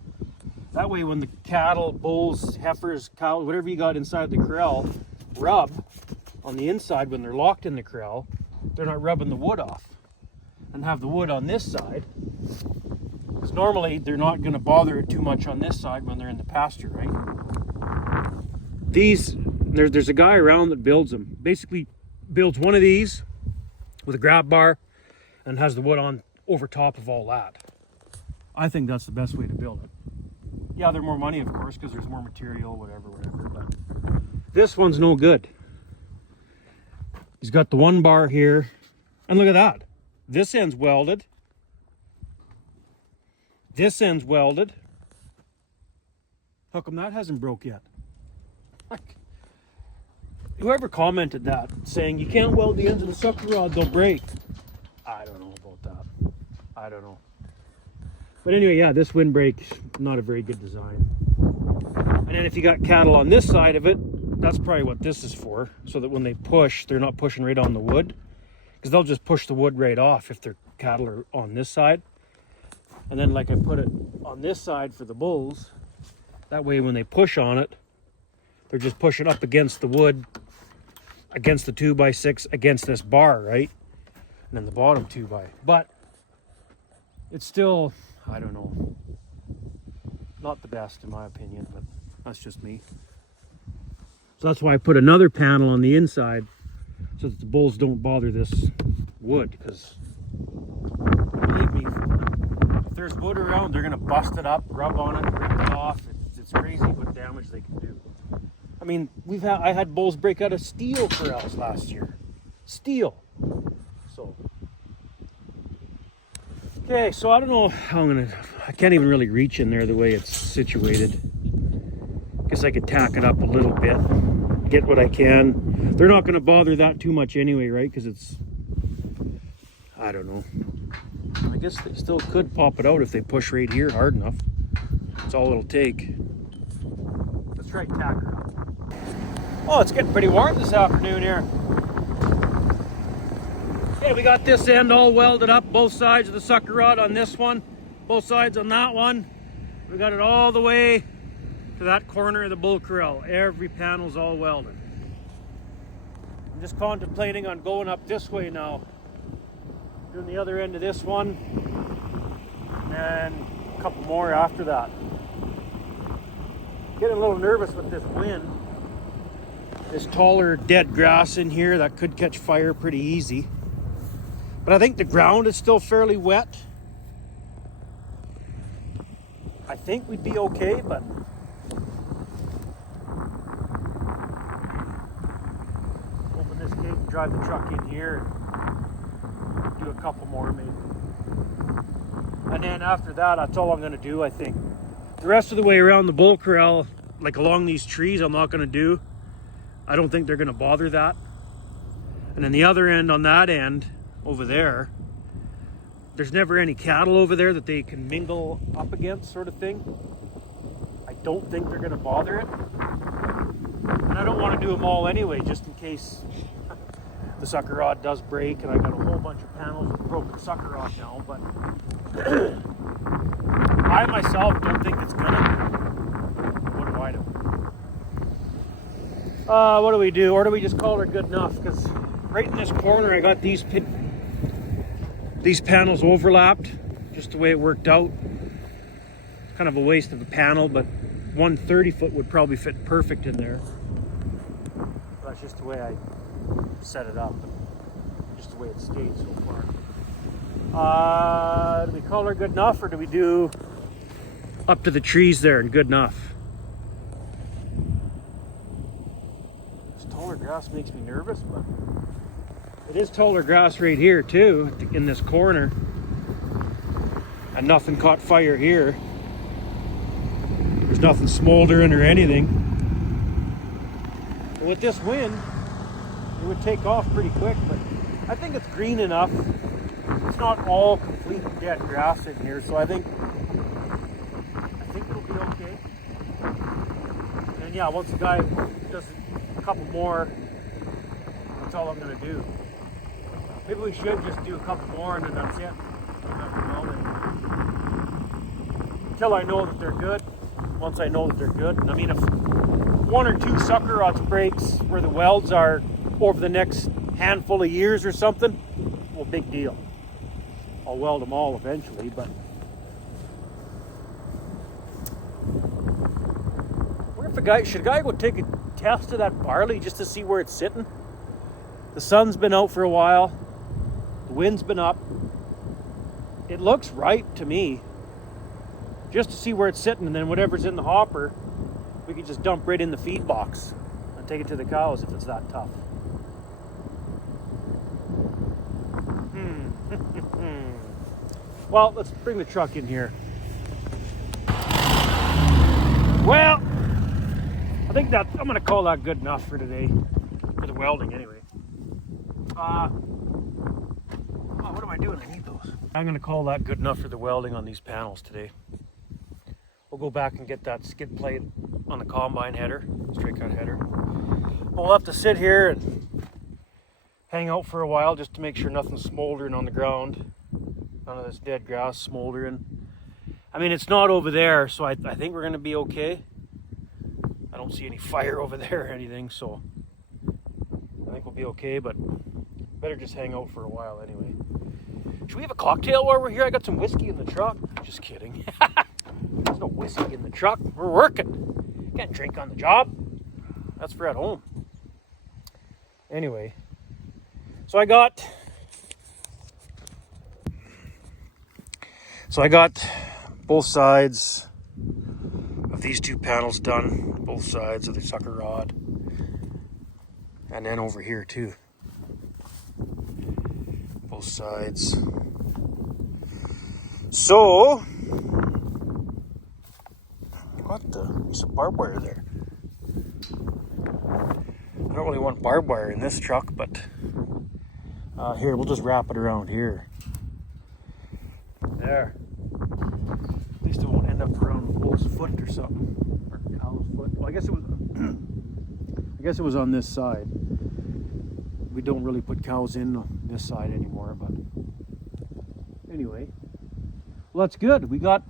That way when the cattle, bulls, heifers, cows, whatever you got inside the corral rub on the inside when they're locked in the corral, they're not rubbing the wood off. And have the wood on this side, because normally they're not going to bother it too much on this side when they're in the pasture, right? There's a guy around that builds them. Basically builds one of these with a grab bar and has the wood on over top of all that. I think that's the best way to build it. Yeah, they're more money, of course, because there's more material, whatever, but this one's no good. He's got the one bar here, and look at that. This end's welded. This end's welded. How come that hasn't broke yet? Whoever commented that, saying you can't weld the ends of the sucker rod, they'll break. I don't know about that. I don't know. But anyway, yeah, this windbreak's not a very good design. And then if you got cattle on this side of it, that's probably what this is for, so that when they push, they're not pushing right on the wood. Because they'll just push the wood right off if their cattle are on this side. And then like I put it on this side for the bulls, that way when they push on it, they're just pushing up against the wood, against the 2x6, against this bar, right? And then the bottom 2x. But it's still, I don't know, not the best in my opinion, but that's just me. So that's why I put another panel on the inside so that the bulls don't bother this wood, because believe me, if there's wood around, they're gonna bust it up, rub on it, break it off. It's crazy what damage they can do. I mean, I had bulls break out of steel corrals last year. Steel. So okay, so I don't know how I can't even really reach in there the way it's situated. Guess I could tack it up a little bit, get what I can. They're not going to bother that too much anyway, right? Because it's, I don't know. I guess they still could pop it out if they push right here hard enough. That's all it'll take. Let's try tack her up. Oh, it's getting pretty warm this afternoon here. Okay, we got this end all welded up, both sides of the sucker rod on this one, both sides on that one. We got it all the way to that corner of the bull corral. Every panel's all welded. I'm just contemplating on going up this way now, doing the other end of this one, and then a couple more after that. Getting a little nervous with this wind. This taller dead grass in here that could catch fire pretty easy. But I think the ground is still fairly wet. I think we'd be okay, but open this gate and drive the truck in here and do a couple more maybe. And then after that, that's all I'm gonna do, I think. The rest of the way around the bull corral, like along these trees, I'm not gonna do. I don't think they're gonna bother that. And then the other end, on that end, over there, there's never any cattle over there that they can mingle up against, sort of thing. I don't think they're gonna bother it. And I don't wanna do them all anyway, just in case the sucker rod does break, and I got a whole bunch of panels with broken sucker rod now, but I myself don't think it's gonna. What do I know? What do we do? Or do we just call her good enough? Because right in this corner, I got these panels overlapped, just the way it worked out. It's kind of a waste of a panel, but one 30-foot would probably fit perfect in there. That's just the way I set it up, just the way it stayed so far. Do we call her good enough, or do we do up to the trees there and good enough? This taller grass makes me nervous, but it is taller grass right here too, in this corner, and nothing caught fire here. There's nothing smoldering or anything. But with this wind, it would take off pretty quick, but I think it's green enough. It's not all complete dead grass in here, so I think it'll be okay. And yeah, once the guy does a couple more, that's all I'm gonna do. Maybe we should just do a couple more and then that's it. Until I know that they're good. Once I know that they're good. And I mean, if one or two sucker rods breaks where the welds are over the next handful of years or something, well, big deal. I'll weld them all eventually, but should a guy go take a test of that barley just to see where it's sitting? The sun's been out for a while. The wind's been up. It looks right to me. Just to see where it's sitting, and then whatever's in the hopper, we could just dump right in the feed box and take it to the cows if it's that tough. Well, let's bring the truck in here. Well, I think that I'm gonna call that good enough for today, for the welding anyway. What am I doing? I need those. I'm gonna call that good enough for the welding on these panels today. We'll go back and get that skid plate on the combine header, straight cut header. We'll have to sit here and hang out for a while just to make sure nothing's smoldering on the ground. None of this dead grass smoldering. I mean, it's not over there, so I think we're gonna be okay. I don't see any fire over there or anything, so I think we'll be okay, but better just hang out for a while anyway. Should we have a cocktail while we're here? I got some whiskey in the truck. Just kidding. There's no whiskey in the truck. We're working. Can't drink on the job. That's for at home. Anyway, so I got both sides of these two panels done, both sides of the sucker rod, and then over here too, both sides. So there's some barbed wire there. I don't really want barbed wire in this truck, but here, we'll just wrap it around here. There. At least it won't end up around a bull's foot or something, or cow's foot. Well, I guess it was on this side. We don't really put cows in on this side anymore, but anyway. Well, that's good. We got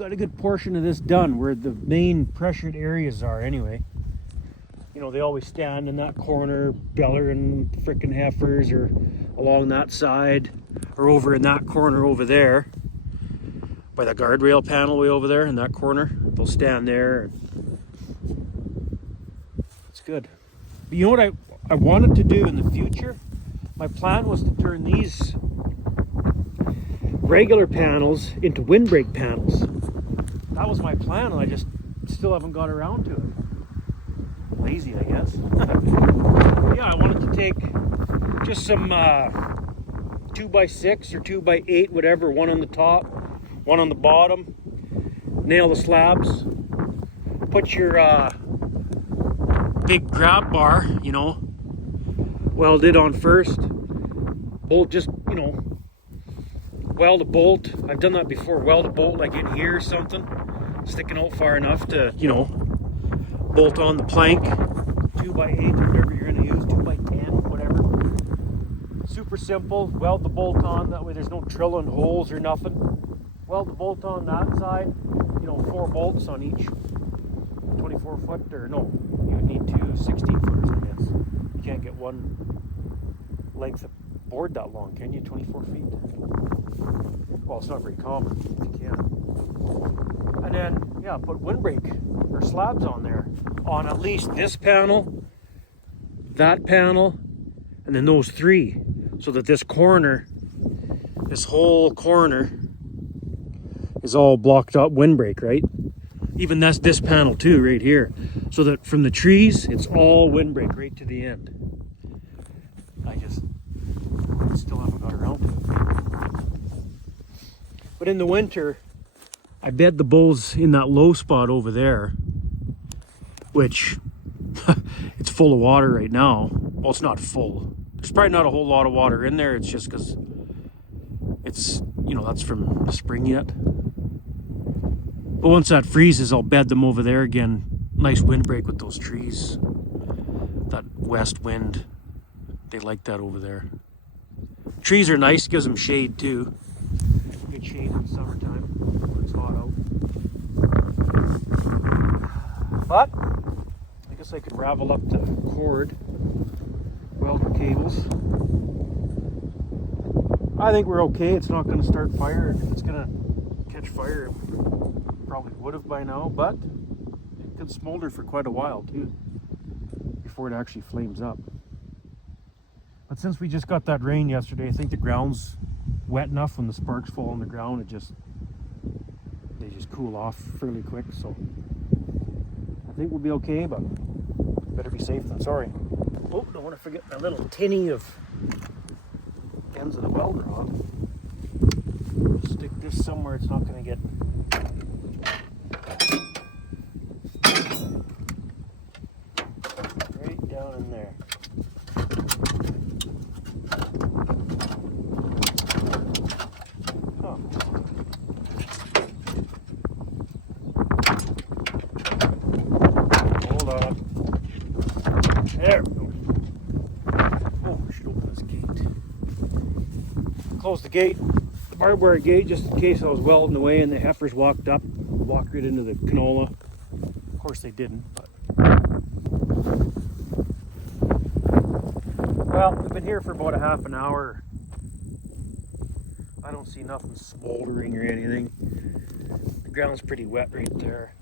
a good portion of this done where the main pressured areas are anyway. You know, they always stand in that corner, bellering frickin' heifers, or along that side, or over in that corner over there, by the guardrail panel way over there in that corner. They'll stand there. It's good. But you know what I wanted to do in the future? My plan was to turn these regular panels into windbreak panels. That was my plan, and I just still haven't got around to it. Lazy, I guess. Yeah, I wanted to take just some 2x6 or 2x8, whatever, one on the top, one on the bottom, nail the slabs, put your big grab bar, you know, welded on first, bolt, just, you know, weld a bolt. I've done that before. Weld a bolt like in here or something, sticking out far enough to, you know, bolt on the plank, 2x8 or whatever you're going to use, 2x10, whatever. Super simple. Weld the bolt on. That way there's no drilling holes or nothing. Weld the bolt on that side. You know, 4 bolts on each 24 foot, or no, you would need 2 16 footers, I guess. You can't get one length of board that long, can you? 24 feet? Well, it's not very common if you can. And then, yeah, put windbreak or slabs on there, on at least this panel, that panel, and then those 3, so that this corner, this whole corner, is all blocked up windbreak, right? Even that's this panel too, right here, so that from the trees, it's all windbreak right to the end. I just still haven't got around to it. But in the winter, I bed the bulls in that low spot over there, which it's full of water right now. Well, it's not full. There's probably not a whole lot of water in there. It's just because it's, you know, that's from the spring yet. But once that freezes, I'll bed them over there again. Nice windbreak with those trees. That west wind, they like that over there. Trees are nice, gives them shade too. Good shade in the summertime when it's hot out. But I guess I could ravel up the cord, weld the cables. I think we're okay. It's not going to start fire. If it's going to catch fire, it probably would have by now, but it could smolder for quite a while too before it actually flames up. But since we just got that rain yesterday, I think the ground's wet enough. When the sparks fall on the ground, they just cool off fairly quick. So I think we'll be okay, but better be safe than sorry. Oh, don't want to forget my little tinny of ends of the weld rod. Stick this somewhere it's not going to get right down in there. Oh. Hold on. There we go. Oh, I should open this gate. Close the gate, the barbed wire gate, just in case I was welding away and the heifers walked right into the canola. Of course they didn't, but. Well, we've been here for about a half an hour. I don't see nothing smoldering or anything. The ground's pretty wet right there.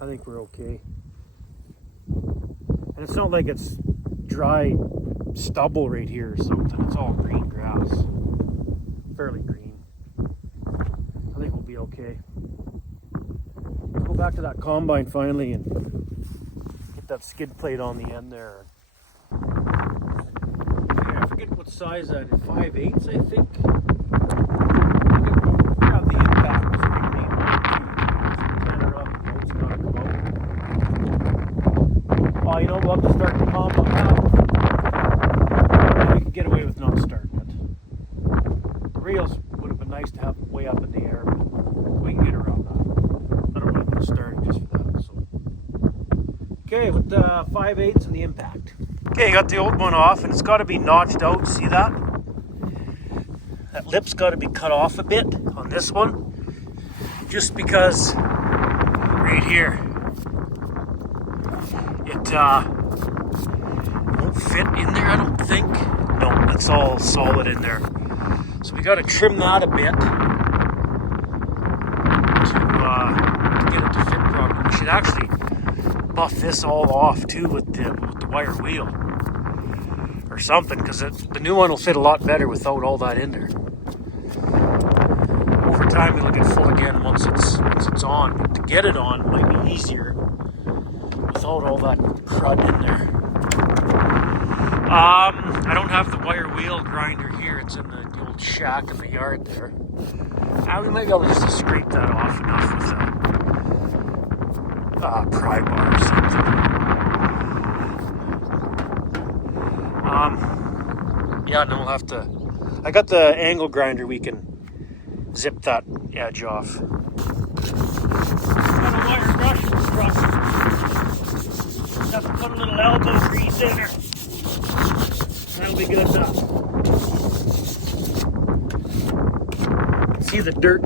I think we're okay. And it's not like it's dry stubble right here or something. It's all green grass, fairly green. I think we'll be okay. Let's go back to that combine finally and get that skid plate on the end there. Okay, I forget what size that is. 5/8, I think. Grab the impact. Oh, you know, we'll have to start the combine now. Get away with not starting it. The reels would have been nice to have way up in the air, but we can get around that. I don't want to start just for that. So, okay, with the 5/8 and the impact. Okay, got the old one off, and it's got to be notched out. See that? That lip's got to be cut off a bit on this one, just because right here it won't fit in there. I don't think. No, it's all solid in there. So we got to trim that a bit to get it to fit properly. We should actually buff this all off too with the wire wheel or something, because the new one will fit a lot better without all that in there. Over time it'll get full again once it's on, but to get it on might be easier without all that crud in there. I don't have the wire wheel grinder here. It's in the old shack in the yard there. We might be able just to scrape that off enough with a pry bar or something. Yeah, no, we'll have to. I got the angle grinder. We can zip that edge off. Got a wire brush truck. Have to put a little elbow grease in her. That'll be good enough. See the dirt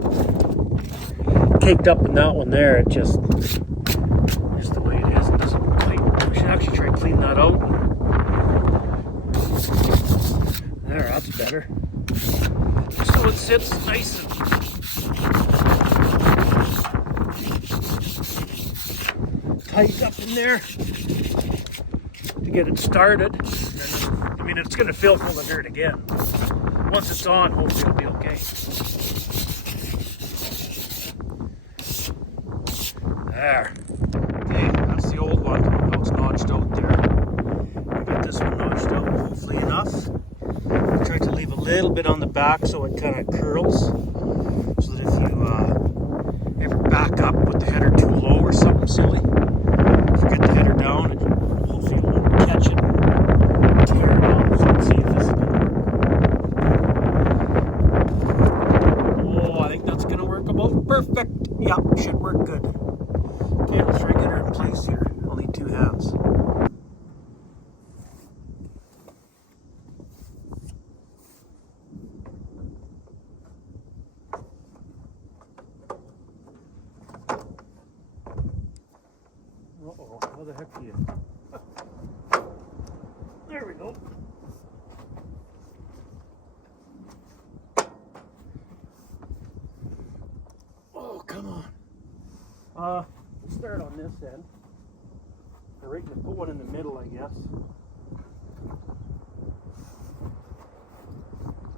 caked up in that one there. It just the way it is. It doesn't quite. We should actually try and clean that out. There, that's better. So it sits nice and tight up in there to get it started. I mean, it's going to fill full of dirt again. Once it's on, hopefully it'll be okay. There. Okay, that's the old one. How it's notched out there. I got this one notched out, hopefully enough. I tried to leave a little bit on the back so it kind of curls, so that if you ever back up with the header too low or something silly, if you get the header down, hopefully it won't catch it. Tear it off. So let's see if this is going to work. Oh, I think that's going to work about perfect. Yeah, should work good. Okay, let's try to get her in place here. I'll need two hands. How the heck do you? There we go. Oh, come on. We'll start on this end. We're going to put one in the middle, I guess.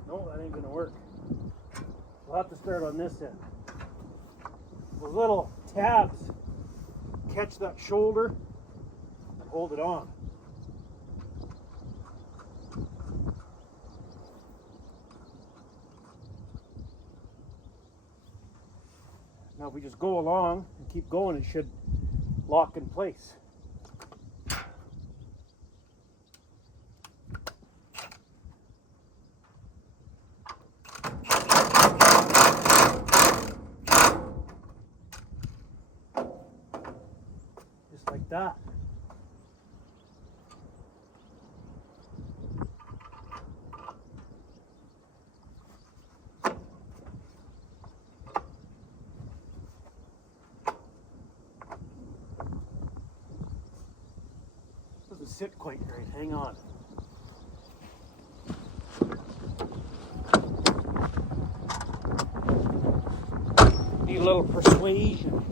No, that ain't going to work. We'll have to start on this end. Those little tabs catch that shoulder and hold it on. Now if we just go along and keep going, it should lock in place. Just like that. Doesn't sit quite right. Hang on. Need a little persuasion.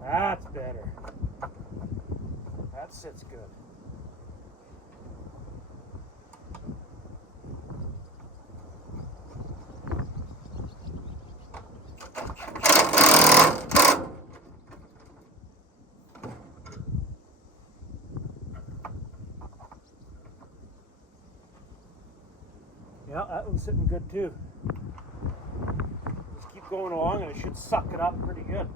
That's better. That sits good. Yeah, that one's sitting good too. Just keep going along and it should suck it up pretty good.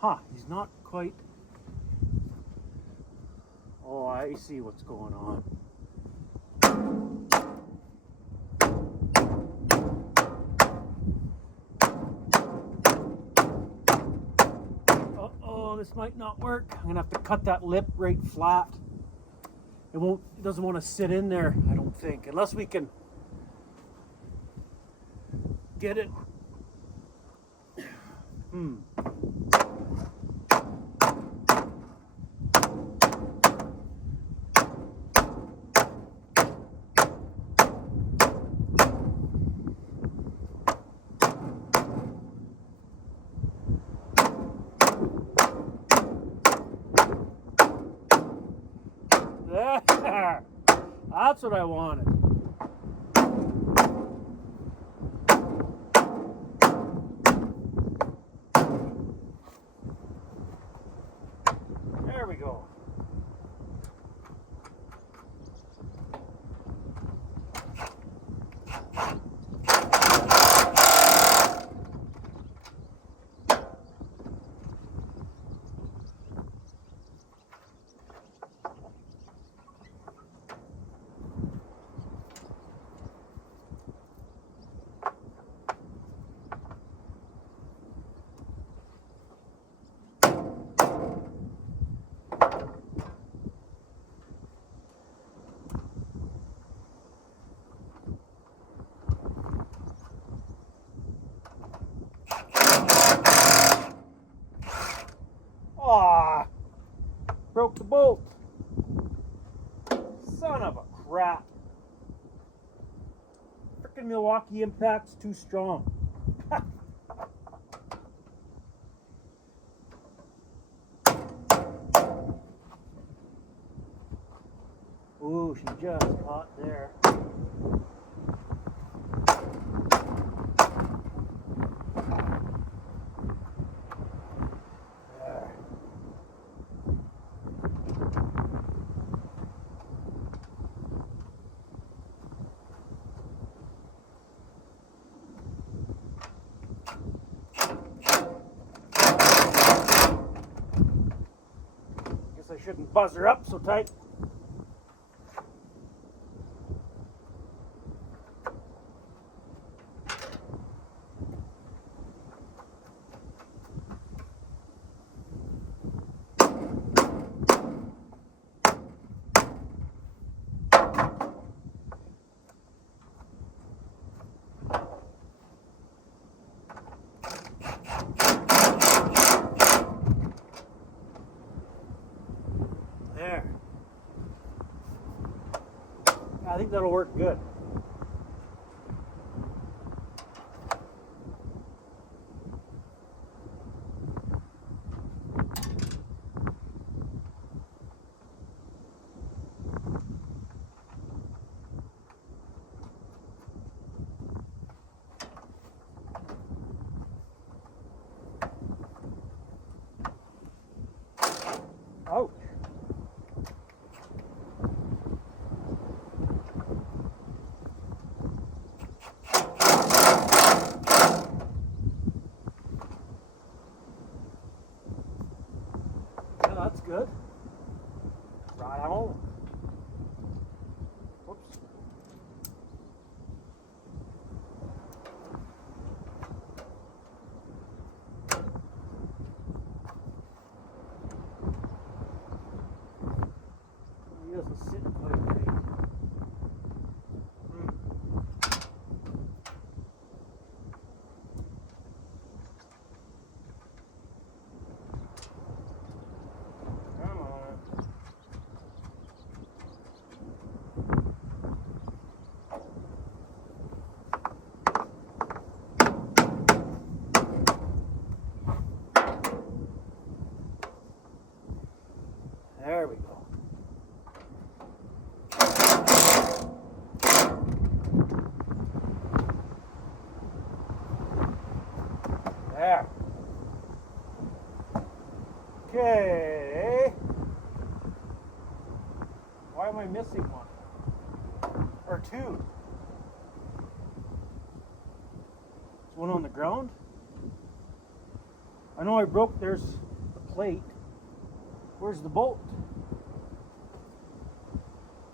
Huh, he's not quite. Oh, I see what's going on. Uh-oh, this might not work. I'm gonna have to cut that lip right flat. It doesn't want to sit in there, I don't think, unless we can get it. There! That's what I wanted. There we go. Aw, broke the bolt. Son of a crap. Frickin' Milwaukee Impact's too strong. Ooh, she just caught there. Shouldn't buzz her up so tight. There. I think that'll work good. Ouch. Yeah, that's good. Right on. Whoops. He doesn't sit quite right. Come on. There we go. There. Okay. Why am I missing one? Or two? There's one on the ground. I know I broke, there's the plate. Where's the bolt?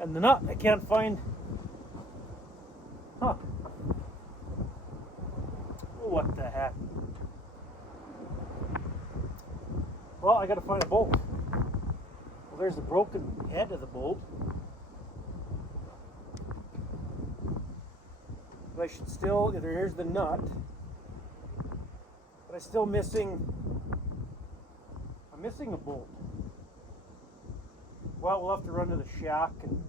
And the nut, I can't find. Huh. What the heck? Well, I gotta find a bolt. Well, there's the broken head of the bolt. But I should still, here's the nut. But I'm still missing, I'm missing a bolt. Well, we'll have to run to the shack and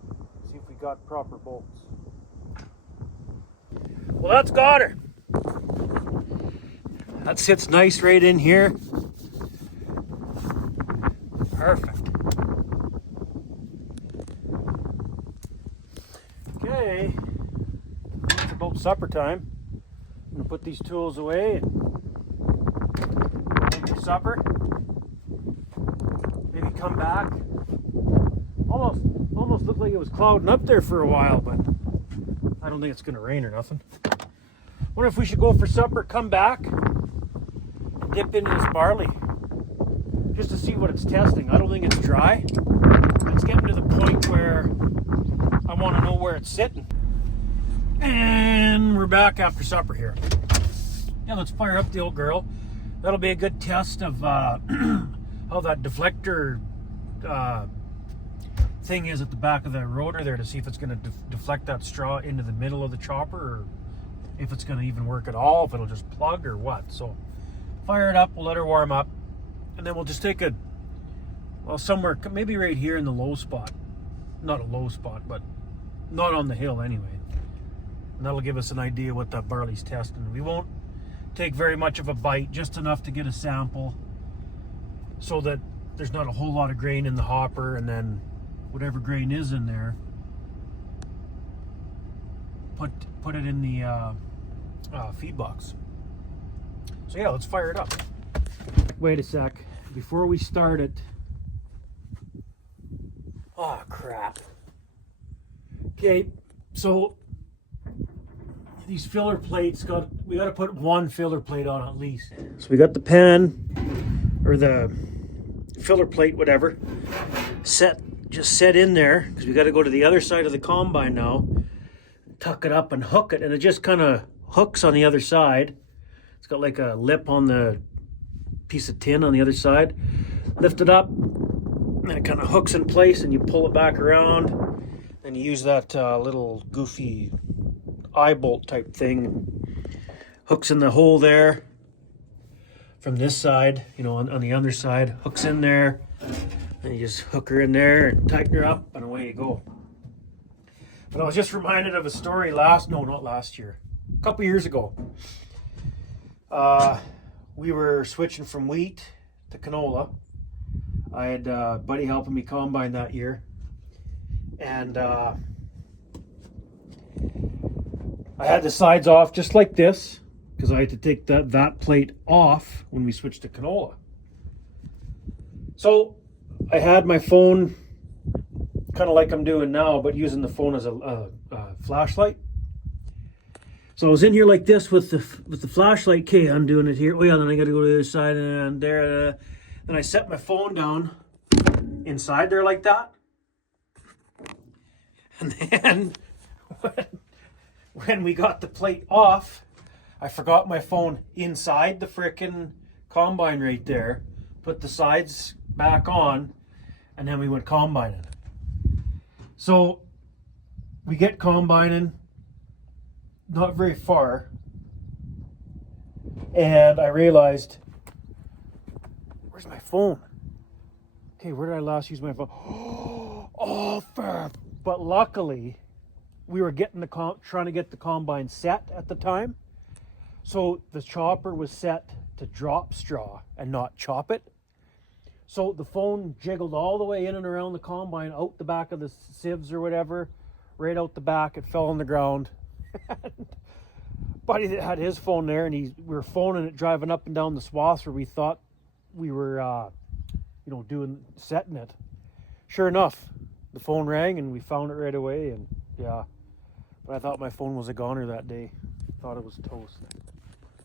see if we got proper bolts. Well, that's got her. That sits nice right in here. Perfect. Okay, it's about supper time. I'm gonna put these tools away and go home for supper. Maybe come back. Almost looked like it was clouding up there for a while, but I don't think it's gonna rain or nothing. Wonder if we should go for supper, come back, and dip into this barley just to see what it's testing. I don't think it's dry. It's getting to the point where I want to know where it's sitting. And we're back after supper here. Yeah, let's fire up the old girl. That'll be a good test of how that deflector thing is at the back of the rotor there, to see if it's going to deflect that straw into the middle of the chopper, or if it's going to even work at all, if it'll just plug or what. So fire it up, we'll let her warm up, and then we'll just take somewhere, maybe right here in the low spot. Not a low spot, but not on the hill anyway. And that'll give us an idea what that barley's testing. We won't take very much of a bite, just enough to get a sample so that there's not a whole lot of grain in the hopper, and then whatever grain is in there, put it in the feed box. So yeah, let's fire it up. Wait a sec, before we start it. Oh crap. Okay, so these filler plates we got to put one filler plate on at least. So we got the pan, or the filler plate, whatever. just set in there because we got to go to the other side of the combine now. Tuck it up and hook it, and it just kind of hooks on the other side. It's got like a lip on the piece of tin on the other side. Lift it up, and it kind of hooks in place, and you pull it back around, and you use that little goofy eye bolt type thing. Hooks in the hole there from this side, you know, on the other side. Hooks in there, and you just hook her in there and tighten her up, and away you go. But I was just reminded of a story not last year, a couple years ago. We were switching from wheat to canola. I had a buddy helping me combine that year. And I had the sides off just like this because I had to take that plate off when we switched to canola. So I had my phone kind of like I'm doing now, but using the phone as a flashlight. So I was in here like this with the flashlight. Okay, I'm doing it here. Oh yeah, then I got to go to the other side and there. Then I set my phone down inside there like that. And then when we got the plate off, I forgot my phone inside the frickin' combine right there. Put the sides back on, and then we went combining. So we get combining, not very far, and I realized, where's my phone? Okay, where did I last use my phone? Oh, but luckily, we were trying to get the combine set at the time, so the chopper was set to drop straw and not chop it. So the phone jiggled all the way in and around the combine, out the back of the sieves or whatever, right out the back. It fell on the ground. Buddy that had his phone there, and we were phoning it driving up and down the swaths where we thought we were, setting it. Sure enough, the phone rang and we found it right away. And yeah, but I thought my phone was a goner that day. Thought it was toast.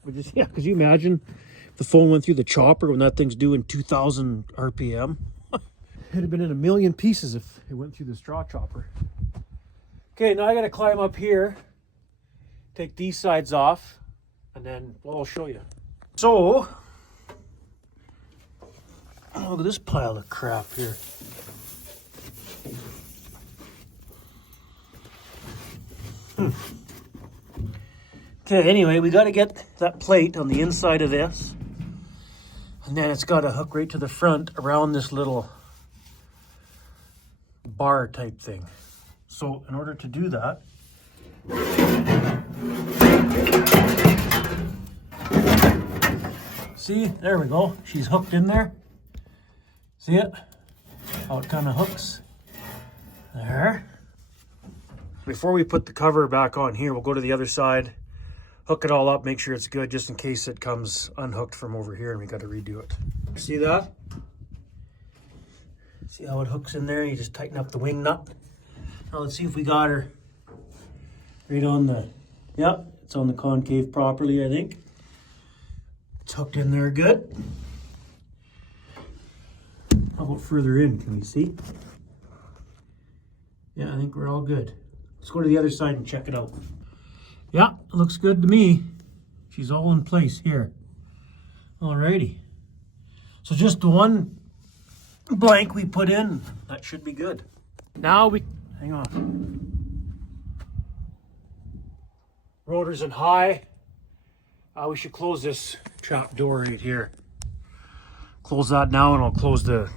But just, yeah, could you imagine if the phone went through the chopper when that thing's doing 2,000 RPM? It'd have been in a million pieces if it went through the straw chopper. Okay, now I got to climb up here, take these sides off, and then, well, I'll show you. So, look at this pile of crap here. Okay, anyway, we got to get that plate on the inside of this, and then it's got to hook right to the front around this little bar type thing. So in order to do that, see, there we go. She's hooked in there. See it? How it kind of hooks. There. Before we put the cover back on here, we'll go to the other side, hook it all up, make sure it's good, just in case it comes unhooked from over here and we got to redo it. See that? See how it hooks in there? You just tighten up the wing nut. Now let's see if we got her right on the, yep, it's on the concave properly, I think. It's hooked in there good. How about further in? Can we see? Yeah, I think we're all good. Let's go to the other side and check it out. Yeah, it looks good to me. She's all in place here. Alrighty. So just the one blank we put in, that should be good. Now we, hang on. Rotor's in high. We should close this trap door right here. Close that now, and I'll close the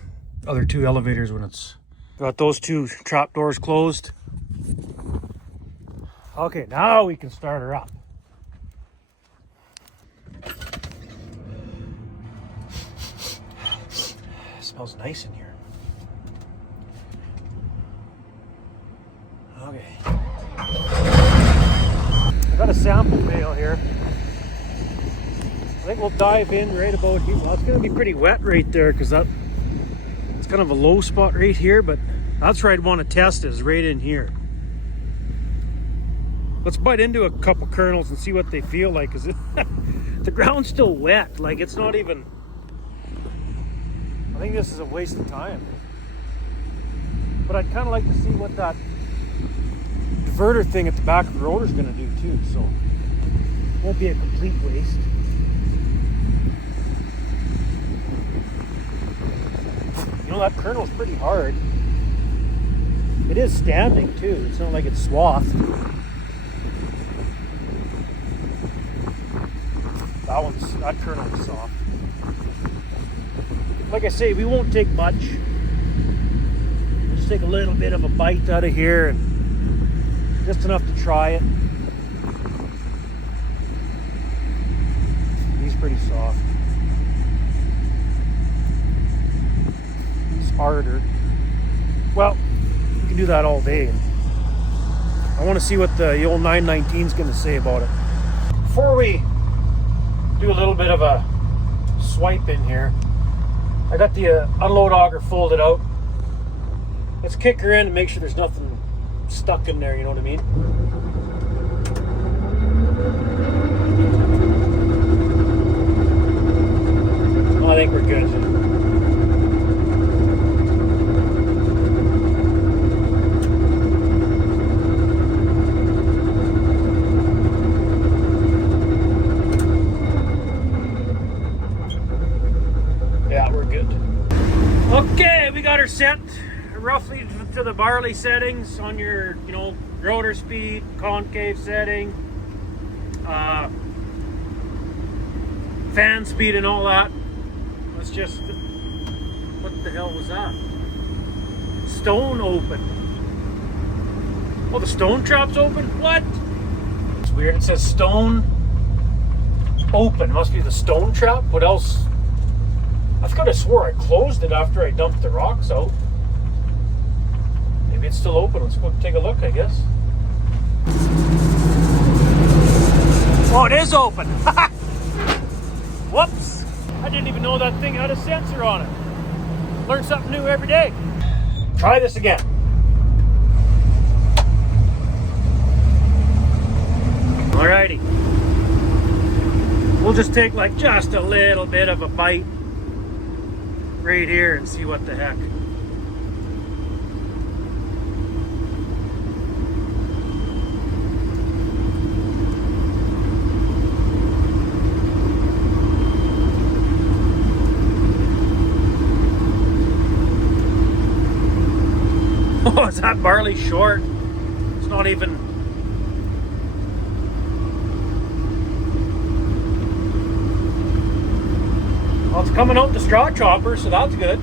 other two elevators when it's got those two trap doors closed. Okay, now we can start her up. It smells nice in here. Okay. I got a sample bale here. I think we'll dive in right about here. Well, it's going to be pretty wet right there because it's kind of a low spot right here, but that's where I'd want to test is right in here. Let's bite into a couple kernels and see what they feel like, because the ground's still wet. Like, it's not even, I think this is a waste of time. But I'd kind of like to see what that diverter thing at the back of the rotor is going to do too, so it won't be a complete waste. You know, that kernel's pretty hard. It is standing too, it's not like it's swathed. That kernel is soft. Like I say, we won't take much. We'll just take a little bit of a bite out of here, and just enough to try it. He's pretty soft. He's harder. Well, we can do that all day. I want to see what the old 919 is going to say about it. Before we do a little bit of a swipe in here, I got the unload auger folded out. Let's kick her in and make sure there's nothing stuck in there, you know what I mean? Well, I think we're good. Okay, we got her set roughly to the Barley settings on your, rotor speed, concave setting, fan speed and all that. Let's just, what the hell was that? Stone open. Oh, the stone trap's open? What? It's weird, it says stone open. Must be the stone trap. What else? I could have swore I closed it after I dumped the rocks out. Maybe it's still open. Let's go take a look, I guess. Oh, it is open. Whoops. I didn't even know that thing had a sensor on it. Learn something new every day. Try this again. Alrighty. We'll just take like just a little bit of a bite right here and see what the heck. Oh, is that barley short? It's not even. Well, it's coming out the straw chopper, so that's good.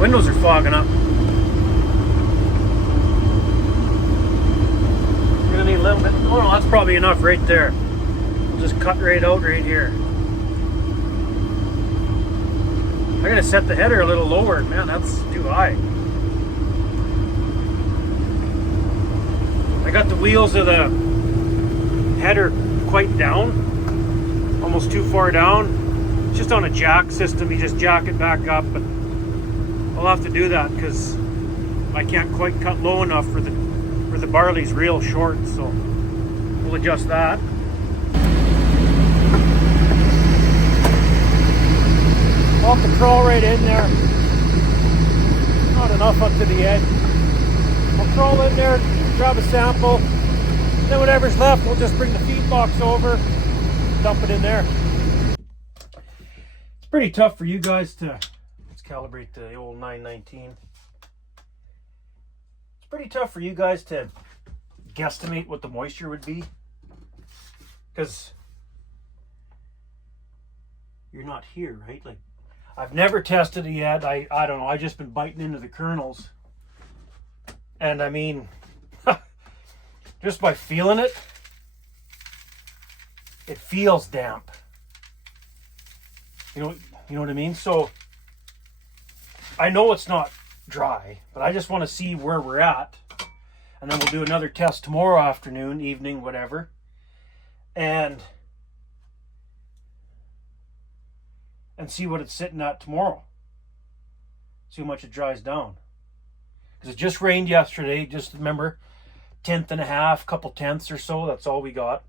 Windows are fogging up. We're gonna need a little bit. Oh no, that's probably enough right there. We'll just cut right out right here. I gotta set the header a little lower. Man, that's too high. I got the wheels of the header quite down, almost too far down. It's just on a jack system. You just jack it back up, but I'll have to do that because I can't quite cut low enough for the barley's real short. So we'll adjust that. I'll have to crawl right in there. Not enough up to the edge. I'll crawl in there, grab a sample, then whatever's left, we'll just bring the feed box over, dump it in there. It's pretty tough for you guys to, let's calibrate the old 919. It's pretty tough for you guys to guesstimate what the moisture would be, because you're not here, right? Like, I've never tested it yet. I don't know. I've just been biting into the kernels. And I mean, just by feeling it, it feels damp. You know what I mean? So I know it's not dry, but I just want to see where we're at. And then we'll do another test tomorrow afternoon, evening, whatever. And see what it's sitting at tomorrow. See how much it dries down. Because it just rained yesterday. Just remember, 1/10, couple tenths or so. That's all we got.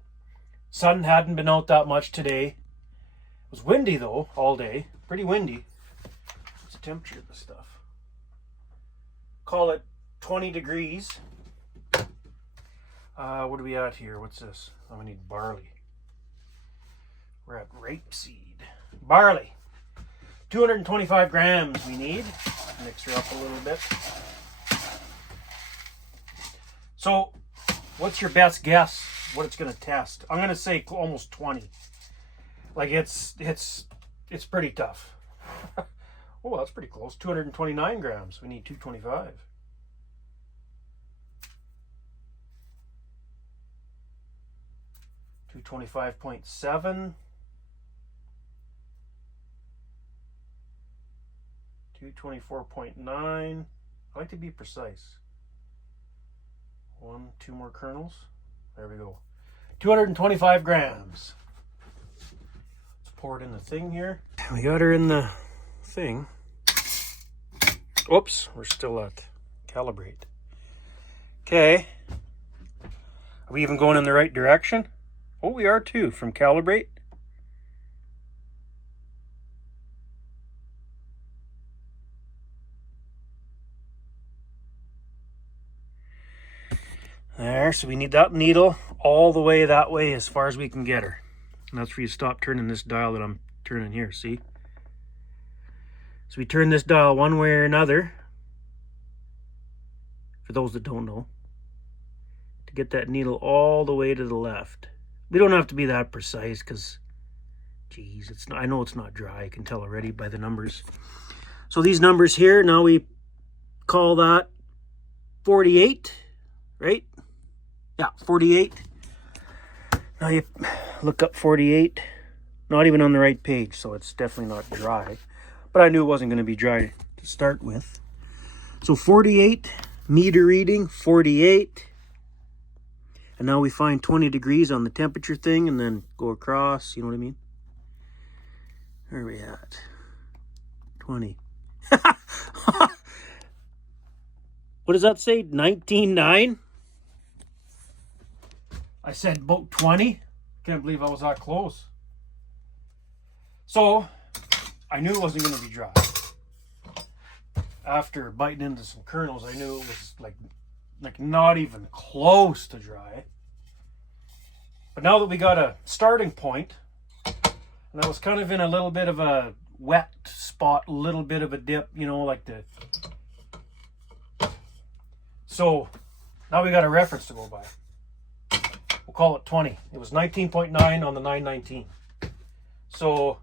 Sun hadn't been out that much today. It was windy though all day. Pretty windy. What's the temperature of this stuff? Call it 20 degrees. What are we at here? What's this? Oh, we need barley. We're at rapeseed. Barley. 225 grams we need. Mix her up a little bit. So, what's your best guess what it's going to test? I'm going to say almost 20. Like it's pretty tough. Oh, that's pretty close. 229 grams. We need 225. $225.7. 224.9. I like to be precise. 2 more kernels. There we go. 225 grams. Let's pour it in the thing here. We got her in the thing. Oops, we're still at calibrate. Okay. Are we even going in the right direction? Oh, we are too, from calibrate. There, so we need that needle all the way that way as far as we can get her. And that's where you stop turning this dial that I'm turning here, see? So we turn this dial one way or another, for those that don't know, to get that needle all the way to the left. We don't have to be that precise because, geez, it's not, I know it's not dry. I can tell already by the numbers. So these numbers here, now we call that 48, right? Yeah, 48. Now you look up 48. Not even on the right page, so it's definitely not dry. But I knew it wasn't going to be dry to start with. So 48, meter reading, 48. And now we find 20 degrees on the temperature thing and then go across, you know what I mean? Where are we at? 20. What does that say? 19.9? I said about 20. Can't believe I was that close. So, I knew it wasn't going to be dry. After biting into some kernels, I knew it was like not even close to dry. But now that we got a starting point, and I was kind of in a little bit of a wet spot, a little bit of a dip, you know, like the... So, now we got a reference to go by. We'll call it 20. It was 19.9 on the 919. So,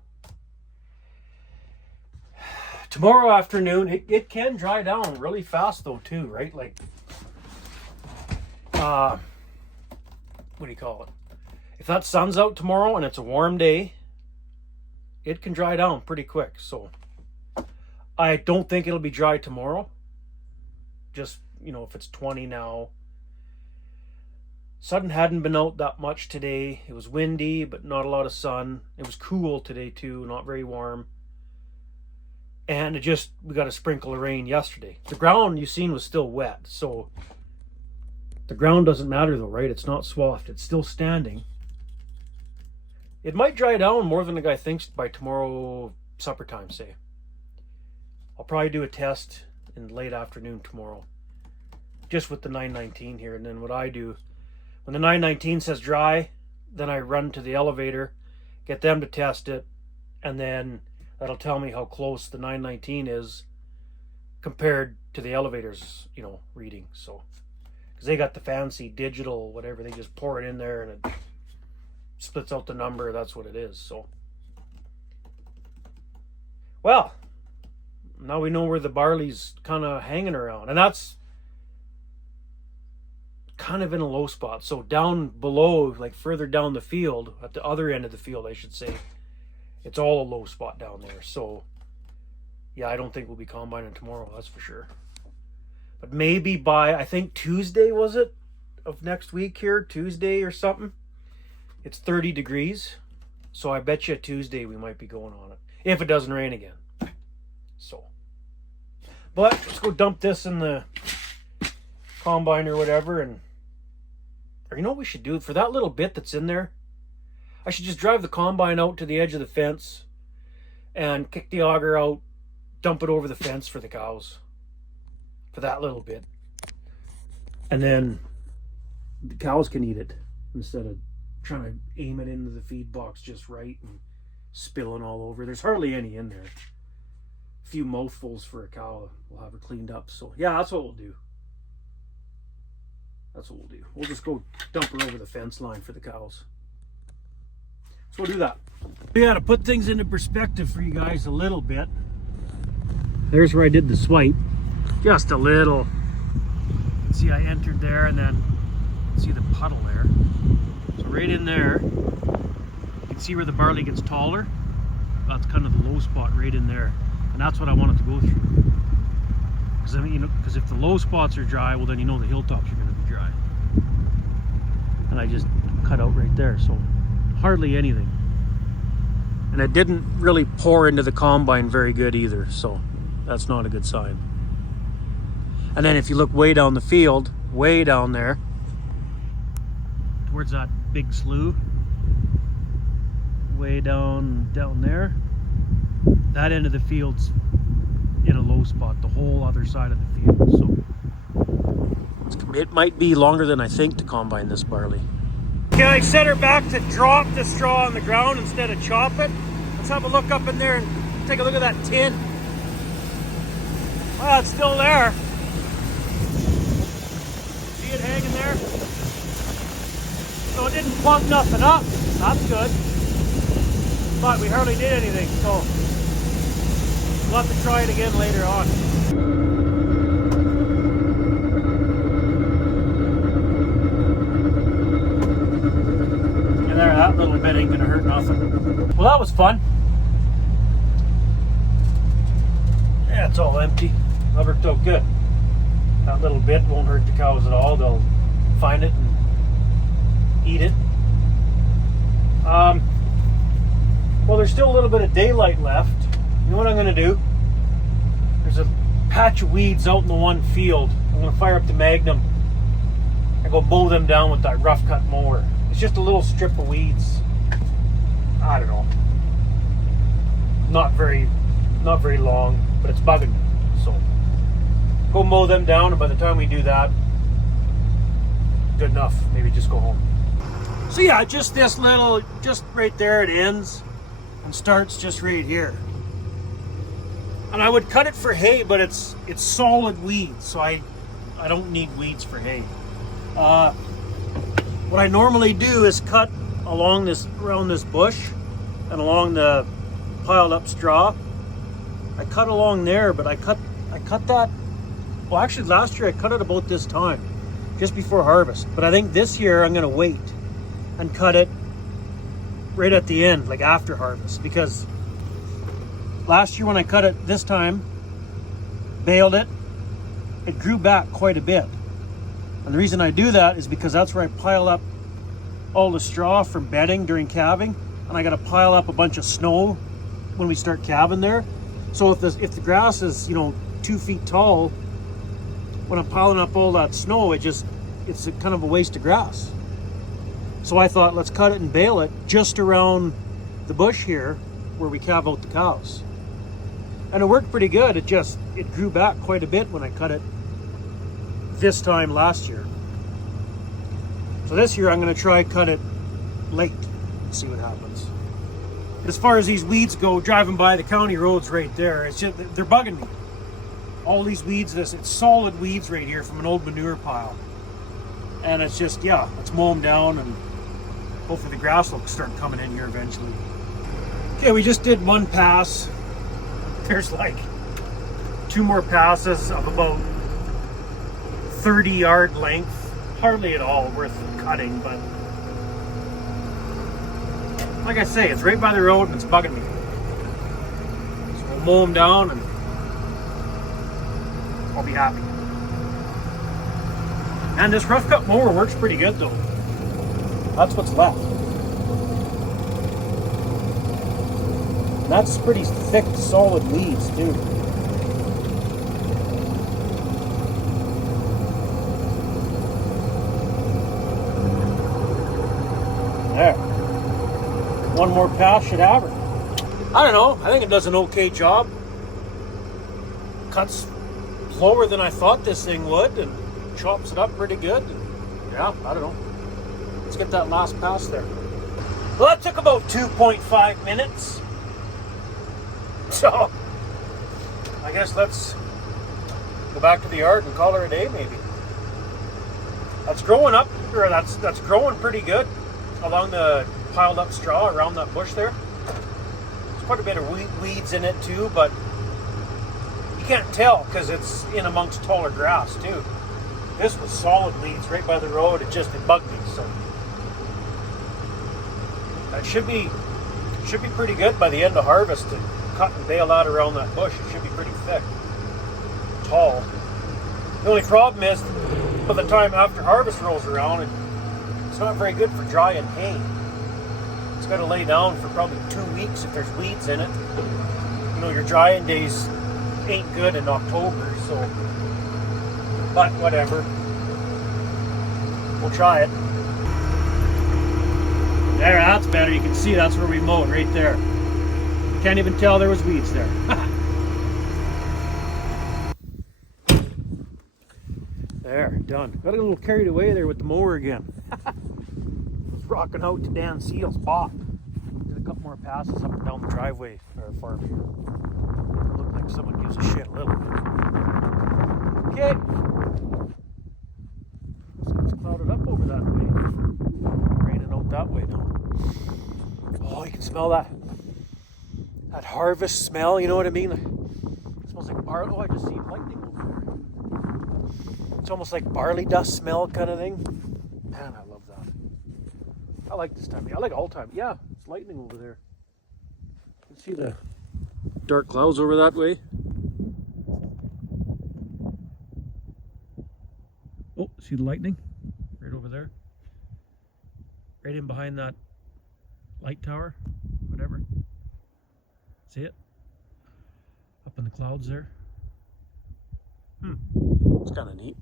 tomorrow afternoon, it can dry down really fast though too, right? Like, what do you call it? If that sun's out tomorrow and it's a warm day, it can dry down pretty quick. So I don't think it'll be dry tomorrow. Just, you know, if it's 20 now. Sun hadn't been out that much today. It was windy, but not a lot of sun. It was cool today too, not very warm. And we got a sprinkle of rain yesterday. The ground you seen was still wet. So the ground doesn't matter though, right? It's not swathed. It's still standing. It might dry down more than the guy thinks by tomorrow supper time, say. I'll probably do a test in late afternoon tomorrow. Just with the 919 here. And then what I do, when the 919 says dry, then I run to the elevator, get them to test it, and then that'll tell me how close the 919 is compared to the elevator's, you know, reading. So, because they got the fancy digital, whatever, they just pour it in there and it splits out the number. That's what it is. So, well, now we know where the barley's kind of hanging around, and that's kind of in a low spot. So down below, like further down the field, at the other end of the field, I should say, it's all a low spot down there. So yeah, I don't think we'll be combining tomorrow, that's for sure. But maybe by, I think Tuesday, was it, of next week here, Tuesday or something, it's 30 degrees. So I bet you Tuesday we might be going on it, if it doesn't rain again. So, but let's go dump this in the combine or whatever, and or you know what we should do for that little bit that's in there? I should just drive the combine out to the edge of the fence and kick the auger out, dump it over the fence for the cows. For that little bit. And then the cows can eat it instead of trying to aim it into the feed box just right and spilling all over. There's hardly any in there. A few mouthfuls for a cow. We'll have her cleaned up. So yeah, that's what we'll do. That's what we'll do. We'll just go dump her over the fence line for the cows. So we'll do that. Yeah, to put things into perspective for you guys a little bit. There's where I did the swipe. Just a little. See, I entered there, and then see the puddle there. So right in there, you can see where the barley gets taller. That's kind of the low spot right in there, and that's what I want it to go through. Because I mean, you know, because if the low spots are dry, well, then you know the hilltops are going to be dry. And I just cut out right there, so hardly anything. And it didn't really pour into the combine very good either, so that's not a good sign. And then if you look way down the field, way down there, towards that big slough, way down there, that end of the field's in a low spot, the whole other side of the field. So it might be longer than I think to combine this barley. Okay, I set her back to drop the straw on the ground instead of chop it. Let's have a look up in there and take a look at that tin. Well, it's still there. See it hanging there? So it didn't plug nothing up. That's good. But we hardly did anything, so we'll have to try it again later on. And there, that little bit ain't gonna hurt nothing. Well, that was fun. Yeah, it's all empty. That worked out good. That little bit won't hurt the cows at all. They'll find it and eat it. Well, there's still a little bit of daylight left. You know what I'm going to do? There's a patch of weeds out in the one field. I'm going to fire up the Magnum and go mow them down with that rough cut mower. It's just a little strip of weeds. I don't know. Not very long, but it's bugging me. So go mow them down, and by the time we do that, good enough. Maybe just go home. So yeah, just this little, just right there it ends and starts just right here. And I would cut it for hay, but it's solid weeds, so I don't need weeds for hay. What I normally do is cut along this, around this bush and along the piled up straw. I cut along there, but I cut that, well actually last year I cut it about this time, just before harvest. But I think this year I'm gonna wait and cut it right at the end, like after harvest, because last year when I cut it this time, baled it, it grew back quite a bit. And the reason I do that is because that's where I pile up all the straw from bedding during calving, and I got to pile up a bunch of snow when we start calving there. So if the grass is, you know, 2 feet tall, when I'm piling up all that snow, it's a kind of a waste of grass. So I thought, let's cut it and bale it just around the bush here where we calve out the cows. And it worked pretty good. It grew back quite a bit when I cut it this time last year. So this year I'm going to try cut it late and see what happens. As far as these weeds go, driving by the county roads right there, it's just, they're bugging me. All these weeds, it's solid weeds right here from an old manure pile. And it's just, yeah, let's mow them down and hopefully the grass will start coming in here eventually. Okay, we just did one pass. There's like 2 more passes of about 30-yard length. Hardly at all worth cutting, but like I say, it's right by the road and it's bugging me. So we'll mow them down and I'll be happy. And this rough cut mower works pretty good though. That's what's left. And that's pretty thick, solid weeds too. one more pass should have her. I don't know. I think it does an okay job. Cuts slower than I thought this thing would, and chops it up pretty good. And yeah, I don't know. Let's get that last pass there. Well, that took about 2.5 minutes. So, I guess let's go back to the yard and call her a day, maybe. That's growing up, or that's growing pretty good along the piled up straw around that bush there. There's quite a bit of weeds in it too, but you can't tell because it's in amongst taller grass too. This was solid weeds right by the road. It bugged me, so it should be pretty good by the end of harvest to cut and bale out around that bush. It should be pretty thick, tall. The only problem is, by the time after harvest rolls around, it's not very good for drying hay. It's got to lay down for probably 2 weeks if there's weeds in it. You know, your drying days ain't good in October, so, but whatever. We'll try it. There, that's better. You can see that's where we mowed, right there. Can't even tell there was weeds there. There, done. Got a little carried away there with the mower again. Was rocking out to Dan Seal's bop. Did a couple more passes up and down the driveway for our farm here. Looked like someone gives a shit a little bit. Okay. So it's clouded up over that way. Raining out that way now. Oh, you can smell that harvest smell, you know what I mean? It smells like barley. Oh, I just see lightning over there. It's almost like barley dust smell kind of thing. Man, I love that. I like this time of year. I like all time. Yeah, it's lightning over there. You can see the dark clouds over that way. Oh, see the lightning? Right over there. Right in behind that light tower. Whatever. See it? Up in the clouds there. It's kind of neat.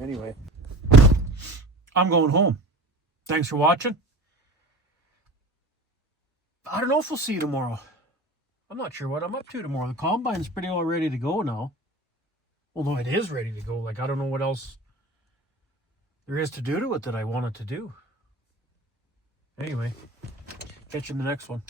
Anyway, I'm going home. Thanks for watching. I don't know if we'll see you tomorrow. I'm not sure what I'm up to tomorrow. The combine's pretty all ready to go now. Although it is ready to go. Like, I don't know what else there is to do to it that I wanted to do. Anyway, catch you in the next one.